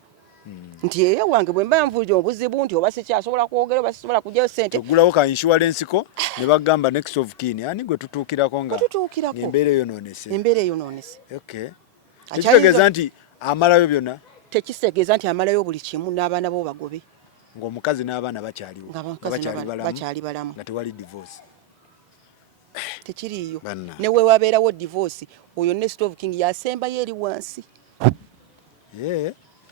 nti eye wange bwe mba nvulira obuzibu nti oba sikyasobola kwogera oba sisobola kugyayo ssente ogulawo ka insurance ko ne bagamba next of kin ani gwe tutuukirako nga embeera eyonoonese tekitegeeza nti amalayo byonna tekitegeeza nti amalayo buli kimu n'abaana bo bagobe ng'omukazi n'abaana bakyaliwo bakyali balamu nga tewali divorce tekiriiyo ne we wabeerawo divorce oyo next of king yasembayo eri wansi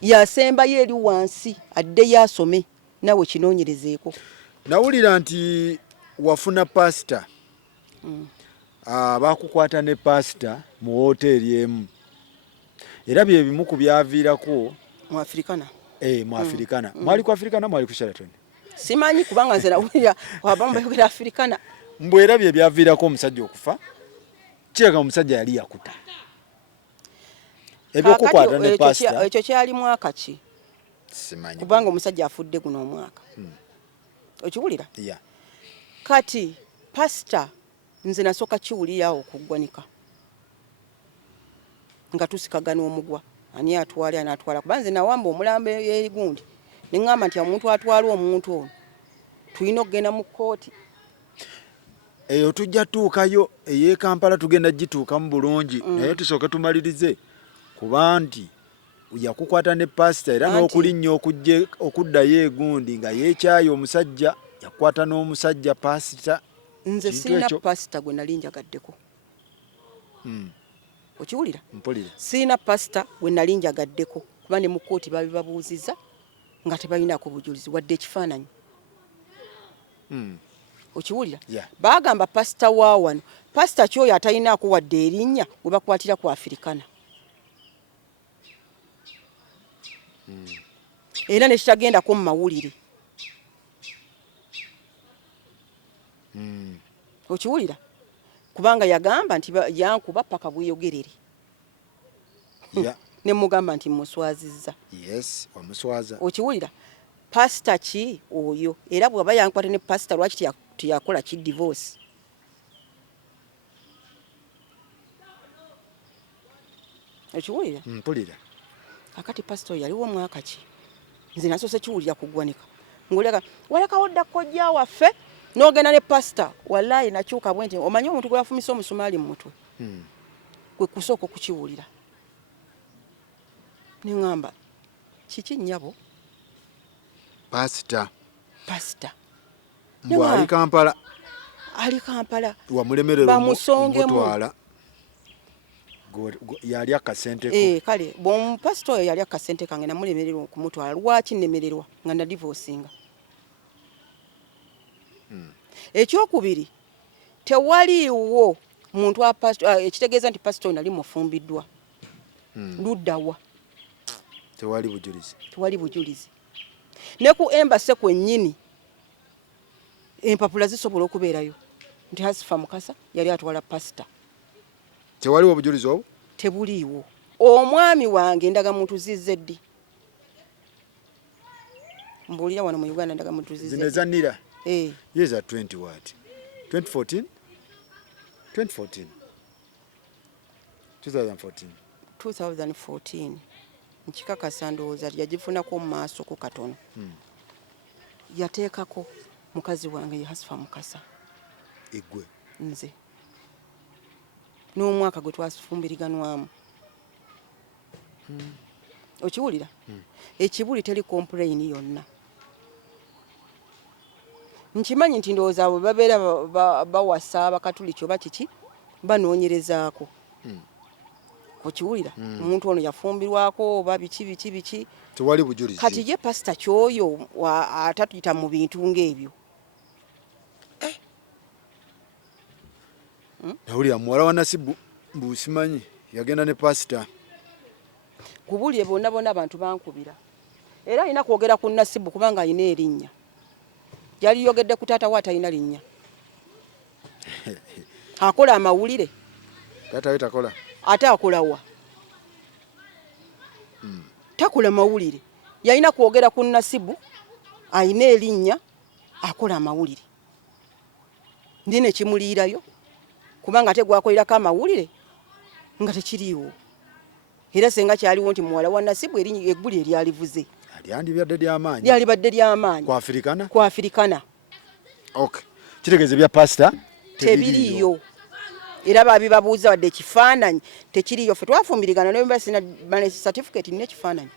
yasembayo eri wansi adde yasome nawe kinoonyerezeeko. Nawulira nti wafuna Paasita bakukwata ne Paasita mu woteeri emu era bye bimu ku byaviirako mu Afrikana. Mu Afrikana. Mwali ku Afrikana mwali ku Sheraton? Simanyi kubanga nze nawulira wabamu bayogera Afrikana. Mbwe era bye byaviirako omusajja okufa kiraga omusajja yali yakuta. Ebyokukwata ne Paasita ekyo kyali mwaka ki? Simanyi. Kubanga omusajja afudde guno omwaka. Okiwulira? Kati Paasita nze nasooka kiwulira okuggwanika nga tusikagana omugwa ani atwala anatwala kuba nze nawamba omulambo eri gundi ne ngamba nti omuntu atwala omuntu ono tulina okugenda mu kkooti. Eyo tujja tuukayo ey'e Kampala tugenda gituukamu bulungi naye tusooke tumalirize kuba nti yakukwata ne Paasita era n'okulinnya okuddayo egundi nga yeekyayo omusajja yakwata n'omusajja Paasita. Nze sirina Paasita gwe nali njagaddeko. Okiwulira? Mpulira. Sirina Paasita gwe nali njagaddeko kuba ne mu kkooti babibabuuzizza nga tebalinaako bujulizi wadde ekifaananyi. Okiwulira? Baagamba Paasita wa wano. Paasita kyoyo atalinaako wadde erinnya we bakwatira ku Afrikana. Era ne kitagendako mu mawulire. Okiwulira? Kubanga yagamba nti yankuba paka bweyogerere. Ne mugamba nti muswazizza. Yes, omuswaza. Okiwulira? Paasita ki oyo era bw'aba yankwata ne Paasita lwaki tiyakola ki divorce? Okiwulira? Mpulira. Akati Paasita oyo yaliwo mwaka ki? Nze nasoose kiwulira kuggwanika. Ng'oleka walekawo dda kojja waffe n'ogenda ne Paasita wallahi nakyuka bwe nti omanyi omuntu gwe yafumisa omusumaali mu mutwe. Kwe kusooka okukiwulira. Ne ngamba kiki nnyabo? Paasita. Mbwe ali Kampala. Ali Kampala. Wamulemerera bamusongemu. Yali akasenteko. Kale Paasita oyo yali akasente kange namulemererwa okumutwala. Lwaki nnemererwa nga na divorcinga? Ekyokubiri tewaliiwo muntu wa Paasita ekitegeeza nti Paasita oyo nali mufumbiddwa. Luddawa. Tewali bujulizi. Ne ku embassy kwennyini empapula zisobola okubeerayo nti Hasifa Mukasa yali atwala Paasita. Tewaliwo obujulizi obwo? Tebuliiwo. Omwami wange Ndagamuntu zizze ddi? Mbuulira wano mu Uganda Ndagamuntu zizze. Zino ezannira? Years are 20 what? 2014? 2014. Nkikakasa ndowooza yagifunako mu maaso ku katono. Yateekako mukazi wange ye Hasifa Mukasa. Igwe. Nze. N'omwaka gwe twafumbiriganwamu. Okiwulira? Ekibuli teri complain yonna. Nkimanyi nti ndowooza abo babeera bawasa abakatuli kyoba kiki banoonyerezaako. Okiwulira? Omuntu ono yafumbirwako oba biki. Tewali bujulizi. Kati ye Paasita kyoyo atatuyita mu bintu ng'ebyo. Nawulira muwala wa Nasibu mbusimanyi yagenda ne Paasita. Kubulye bonna abantu bankubira. Era alina kwogera ku Nasibu kubanga alina erinnya. Yali yogedde ku taata wa talina linnya. Akola amawulire. Taata we takola. Ate akola wa? Takola mawulire. Yalina kwogera ku Nasibu alina erinnya akola amawulire. Ndine kimuliirayo kubanga ate gwakolirako amawulire nga tekiriiwo. Era senga kyaliwo nti muwala wa Nasibu erinnya egguli eryalivuze. Lyandibadde ly'amaanyi. Lyalibadde ly'amaanyi. Ku Afrikana. Okay. Kitegeeza bya Paasita tebiriiyo. Era babibabuuza wadde ekifaananyi tekiriiyo. Ffe twafumbirigana n'embassy na marriage certificate n'ekifaananyi.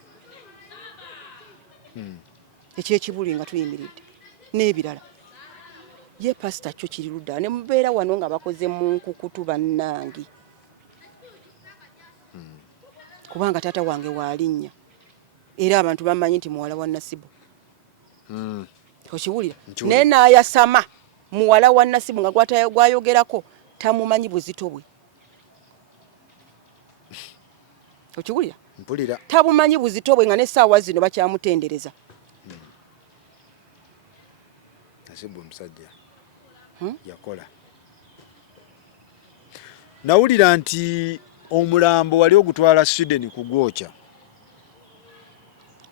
Ekyekibuli nga tuyimiridde n'ebirala. Ye Paasita kyo kiri ludda ne mubeera wano nga bakoze mu nkukutu bannange. Kubanga taata wange waalinnya. era abantu bamanyi nti muwala wa Nasibu. Okiwulira Nkiwulira. naye n'ayasama muwala wa Nasibu nga gwayogerako tamumanyi buzito bwe. Okiwulira mpulira tabumanyi buzito bwe nga n'essaawa zino bakyamutendereza. Nasibu omusajja yakola. Nawulira nti omulambo wali ogutwala Sweden kugwokya.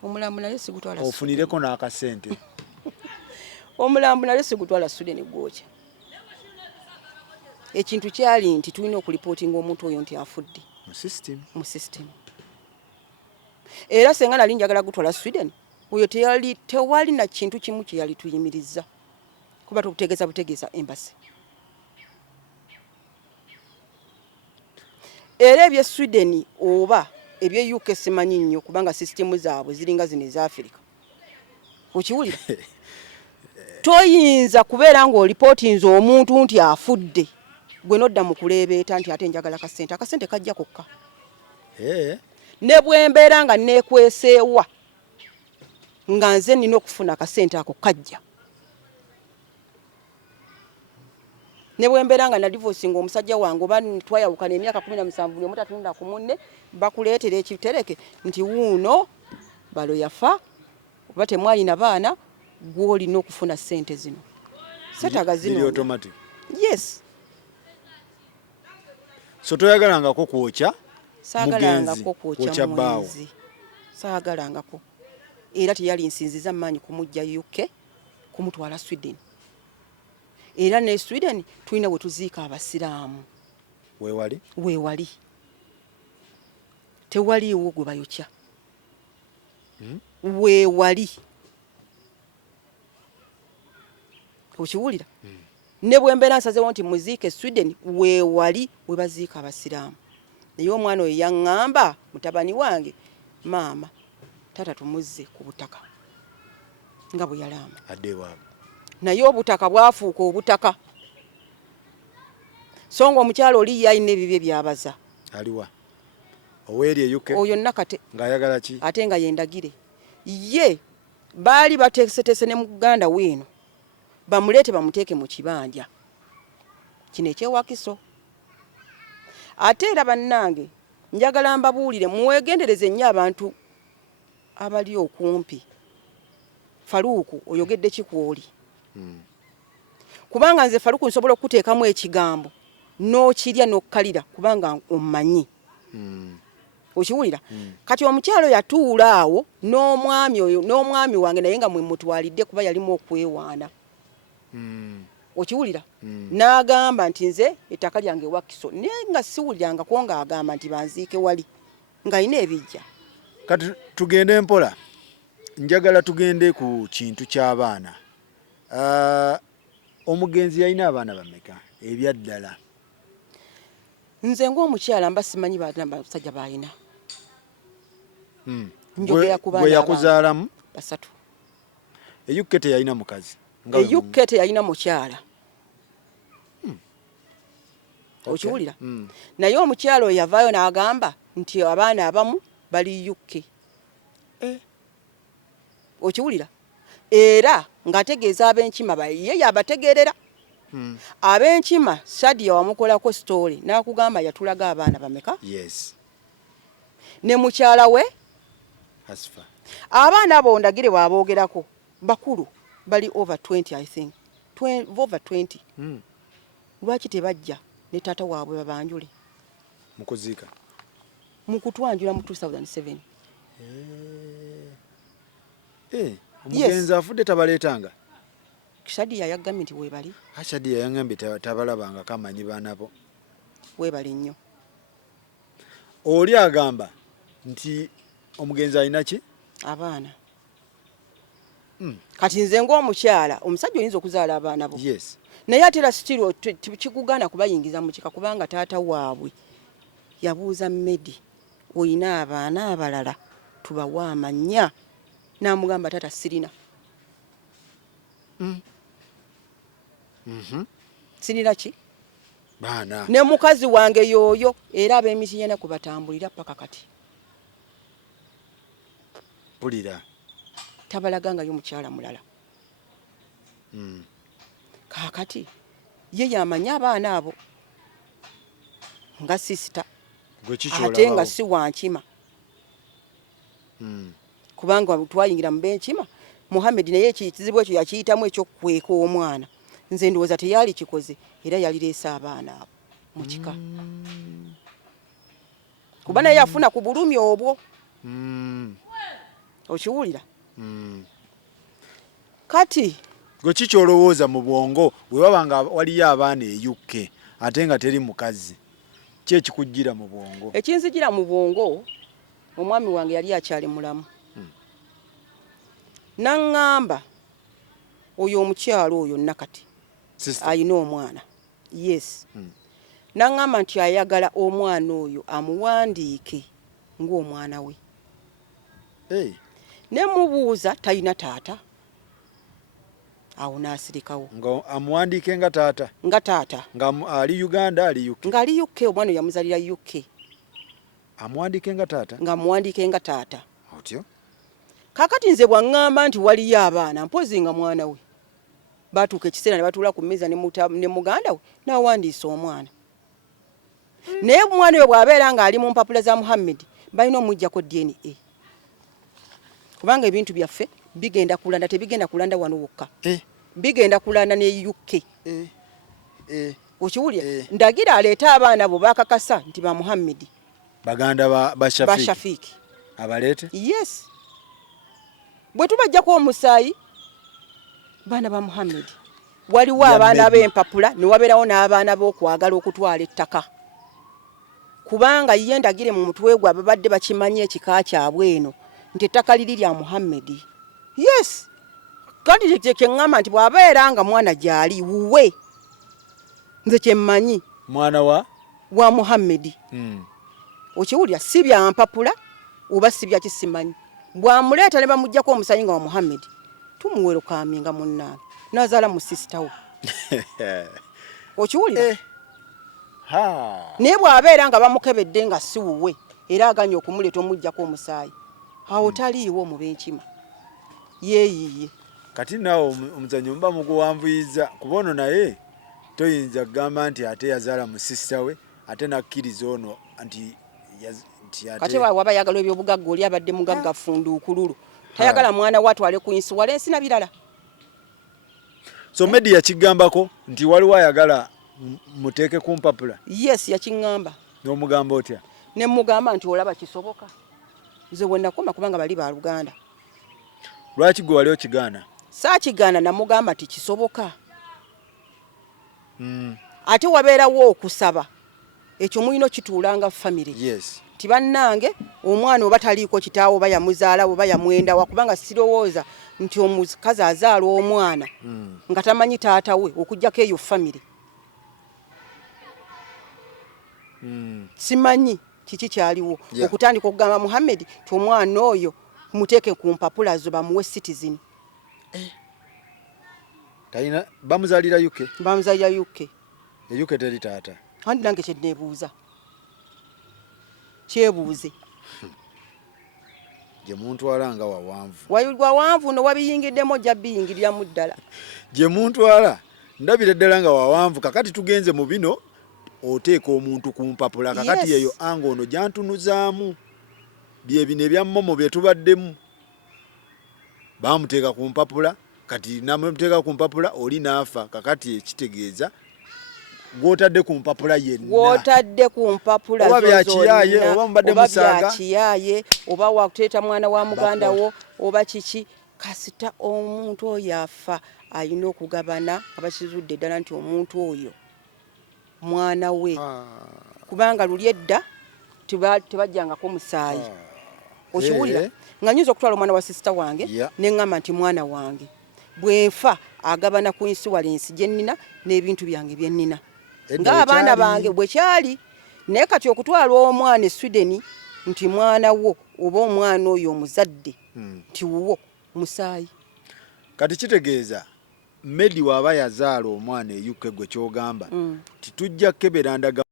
Omulambo naye sigutwala ofunireko n'akasente. Omulambo naye sigutwala Sweden gwokya. Ekintu kyali nti tulina okulipootinga omuntu oyo nti afudde mu system. Era senga nali njagala gutwala Sweden oyo tewali na kintu kimu kye yali tuyimiriza kuba tukutegeeza embassy. Era ebye Sweden oba ebye UK simanyi nnyo kubanga system zaabwe ziringa zino eza Africa. Okiwulira toyinza kubeera ng'olipootinze omuntu nti afudde gwe nodda mu kuleebeeta nti ate njagala akasente kajja kokka. Ne bwembeera nga neekweseewa nga nze nina okufuna akasente ako kajja. Ne bwembeera nga na divorce nga omusajja wange oba twayawukana emyaka 17 buli omu tatunda ku munne bakuleetera ekitereke nti wuuno balo yafa oba temwalina baana gw'olina okufuna ssente zino. Setaga zino. Automatic. Yes. So toyagalangako kwokya saagalangako kwokya mwenzi. Saagalangako. Era teyali nsinziza maanyi kumujja UK kumutwala Sweden. Era ne Sweden tulina we tuziika abasiraamu. Weewali. Tewaliiwo gwe bayokya. Weewali. Okiwulira? Ne bwembeera nsazeewo nti muziike Sweden weewali we baziika abasiraamu. Naye omwana oyo yaŋŋamba mutabani wange maama tata tumuzze ku butaka nga bwe yalamba. Naye obutaka bwafuuka obutaka. So nga omukyalo oli yalina ebibye byabaza. Aliwa. Oweeri UK. Oyo nakate. Ng'ayagala ki? Ate nga yendagire. Ye baali bateeseteese ne mu Uganda weeno. Bamuleete bamuteeke mu kibanja. Kino ekyewakiso. Ate era bannange njagala mbabuulire mwegendereze nnyo abantu abali okumpi. Faruku oyogedde ki kwoli? Kubanga nze Faruku nsobola okuteekamu ekigambo n'okirya n'okkalira kubanga omanyi. Okiwulira? Kati omukyalo yatuula awo n'omwami oyo n'omwami wange naye nga mwe mutwalidde kuba yalimu okwewaana. Okiwulira? N'agamba nti nze ettaka lyange Wakiso naye nga siwulyangako ng'agamba nti banziike wali ng'alina ebijja. Kati tugende mpola. Njagala tugende ku kintu ky'abaana. Omugenzi yalina abaana bameka ebyaddala? Nze ng'omukyala mba simanyi baana basajja balina. Gwe yakuzaalamu? Basatu. UK teyalina mukazi? UK teyalina mukyala. Okiwulira? Naye omukyala oyo yavaayo n'agamba nti abaana abamu bali UK. Okiwulira? Era ng'ategeeza ab'enkima ye yabategeerera. Ab'enkima Sadia wamukolako story n'akugamba yatulaga abaana bameka? Yes. Ne mukyala we? Asfa. Abaana abo ndagire waaboogerako bakulu bali over 20 I think. Over 20. Lwaki tebajja ne taata waabwe babanjule? Mukuziika. Mukutwanjula mu 2007. Omugenzi afudde tabaleetanga? Sadia yagambye nti weebali. Sadia yangambye tabalabanga kamanyi baanabo. Weebali nnyo. Oli agamba nti omugenzi alina ki? Abaana. Kati nze ng'omukyala omusajja oyinza okuzaala abaana bo. Yes. Naye ate era sitiro kikugaana kubayingiza mu kika kubanga taata waabwe yabuuza Medi oyina abaana abalala tubawa amannya n'amugamba taata sirina. Sirina ki? Baana. Ne mukazi wange yooyo era ab'emiti yena kubatambulira paka kati. mpulira tabalagangayo mukyala mulala. Kaakati ye yamanya abaana abo nga sisita ate nga si wankima. Kubanga twayingira mu benkima Muhammad naye ekizibu ekyo yakiyitamu ekyokukweka omwana. Nze ndowooza teyali kikoze era yalireese abaana abo mu kika. Kuba naye yafuna ku bulumi obwo. Okiwulira? Kati gwe kikyolowooza mu bwongo bwe baba nga waliyo abaana eyukke ate nga teri mukazi ki ekikujjira mu bwongo? Ekinzijira mu bwongo, omwami wange yali akyali mulamu. Naŋŋamba oyo omukyalo oyo nakati ayina omwana. Yes. Naŋŋamba nti ayagala omwana oyo amuwandiike ng'omwana we. Ne mubuuza talina taata. Awo n'asirikawo. Nga amuwandiike nga taata? Nga taata. Nga ali Uganda ali UK? Nga ali UK, omwana oyo yamuzalira UK. Amuwandiike nga taata? Nga amuwandiike nga taata. Otyo? Kakati nze bwaŋŋamba nti waliyo abaana mpozi nga mwana we. Baatuuka ekiseera ne batuula ku mmeeza ne muganda we n'awandiisa omwana. Naye omwana oyo bw'abeera ng'ali mu mpapula za Muhammad balina omuggyako DNA. Kubanga ebintu byaffe bigenda kulanda, tebigenda kulanda wano wokka. Bigenda kulanda ne UK. Okiwulira? Ndagira aleeta abaana bo bakakasa nti ba Muhammad. Baganda ba Shafiki. Abaleete? Yes. Bwe tubajjako omusaayi baana ba Muhammad. Waliwo abaana b'empapula ne wabeerawo n'abaana b'okwagala okutwala ettaka. Kubanga ye ndagire mu mutwe gwe ababadde bakimanye ekika kyabwe eno nti ettaka liri lya Muhammad. Yes. Kati kyeŋŋamba nti bw'abeera nga mwana gyali wuwe. Nze kyemmanyi. Mwana wa Muhammad. Okiwulira si bya mpapula oba si bya kisimanyi. Bw'amuleeta ne bamuggyako omusayi nga wa Muhammad tumuwero kaaminga munnange n'azaala mu sisita we. Okiwulira? Naye bw'abeera nga bamukebedde nga si wuwe era aganye okumuleeta omuggyako omusaayi awo taliiwo mu benkima yeeyiye. Kati naawe omuzannyo muba muguwanvuyiza kuba ono naye toyinza kugamba nti ate yazaala mu sisita we ate nakkiriza ono nti kati waba yagala ebyobugagga oli abadde mugagga funduukululu tayagala mwana we atwale ku insuwalensi na birala. So Medi yakigambako nti waliwo ayagala muteeke ku mpapula? Yes, yakiŋŋamba. N'omugamba otya? Ne mugamba nti olaba kisoboka. Nze bwe nakoma kubanga bali ba Luganda. Lwaki gwe wali okigaana? Saakigaana namugamba nti kisoboka. Ate wabeerawo okusaba. Ekyo mulina kituulanga family. Yes. Tibannange omwana oba taliiko kitaawo oba yamuzaala oba yamwenda wakubanga sirowooza nti omukazi azaala omwana nga tamanyi taata we okujjako eyo family. Simanyi kiki kyaliwo okutandika okugamba Muhammad ti omwana oyo muteeke ku mpapula zo bamuwe citizen. Talina bamuzaalira UK? Bamuzaalira UK. UK teri taata? Andi nange kyenneebuuza. Kyebuuze. Gye muntwala nga wawanvu. Wawanvu no wabiyingiddemu ojja biyingiriramu ddala. Gye muntwala ndabira ddala nga wawanvu. Kakati tugenze mu bino oteeka omuntu ku mpapula. Kakati yeyo anga ono gyantunuzaamu. Bye bino ebyammomo bye tubaddemu. Bamuteeka ku mpapula. Kati namuteeka ku mpapula oli naafa. Kakati ekitegeeza gw'otadde ku mpapula yenna. Gw'otadde ku mpapula oba byakiyaaye oba mubadde musaaga. Oba byakiyaaye oba wakuteeta mwana wa muganda wo oba kiki kasita omuntu oyo afa alina okugabana abakizudde ddala nti omuntu oyo mwana we. Kubanga luli edda tebajjangako musaayi. Okiwulira? Nga nyinza okutwala omwana wa sisita wange ne ŋŋamba nti mwana wange bwe nfa agabana ku insuwalensi gye nnina n'ebintu byange bye nnina. Ng'abaana bange bwe kyali. Naye kati okutwala omwana e Sweden nti mwana wo oba omwana oyo omuzadde nti wuwo musaayi. Kati kitegeeza Medi waba yazaala omwana e UK gwe kyogamba titujja kebera ndaga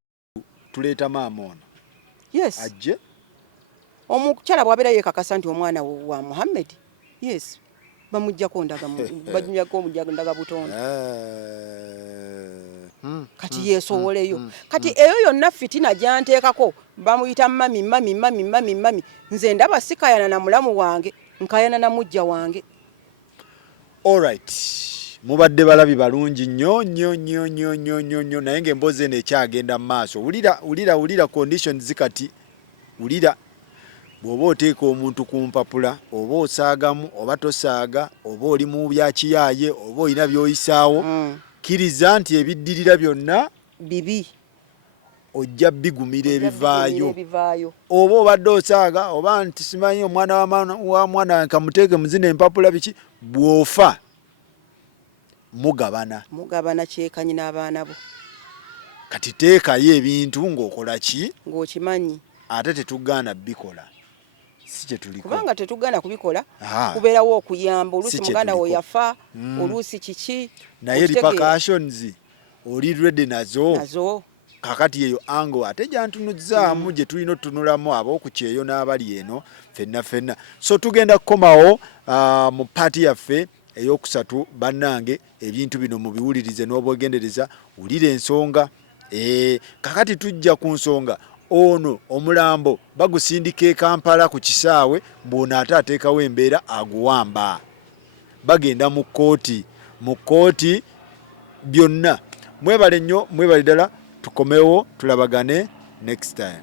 tuleeta maama ono. Yes. Ajje omukyala bw'abeera yeekakasa nti omwana wa Muhammad, yes, bamuggyako ndaga butonde. Kati yeesowoleyo. Kati eyo yonna fitina gyanteekako bamuyita mami. Nze ndaba sikayana na mulamu wange, nkayana na mujja wange. Alright. Mubadde balabi balungi nnyo naye ng'emboozi eno ekyagenda mu maaso. Wulira conditions zikati. Wulira bw'oba oteeka omuntu ku mpapula, oba osaagamu oba tosaaga, oba oli mu byakiyaaye, oba olina by'oyisaawo, kkiriza nti ebiddirira byonna bibi. Ojja bigumira ebivaayo. Oba obadde osaaga, oba nti simanyi omwana wa mwana nkamuteeke muzina empapula biki, bw'ofa mugabana kyekanyi n'abaana bo. Kati teekayo ebintu ng'okola ki? Ng'okimanyi. Ate tetugaana bikola. Si kye tuliko. Kubanga tetugaana kubikola, kubeerawo okuyamba. Oluusi muganda wo yafa, oluusi kiki. Naye repercussions oli ready nazo. Kakati eyo ango ate gyantunuzzaamu gye tulina otunulamu ab'oku Kyeyo n'abali eno ffenna. So tugenda kukomawo mu paati yaffe eyokusatu bannange, ebintu bino mubiwulirize n'obwegendereza, wulira ensonga. Kakati tujja ku nsonga ono omulambo bagusindika e Kampala ku kisaawe, bw'ono ate ateekawo embeera aguwamba. Bagenda mu kkooti byonna. Mwebale nnyo, mwebale ddala, tukomewo tulabagane next time.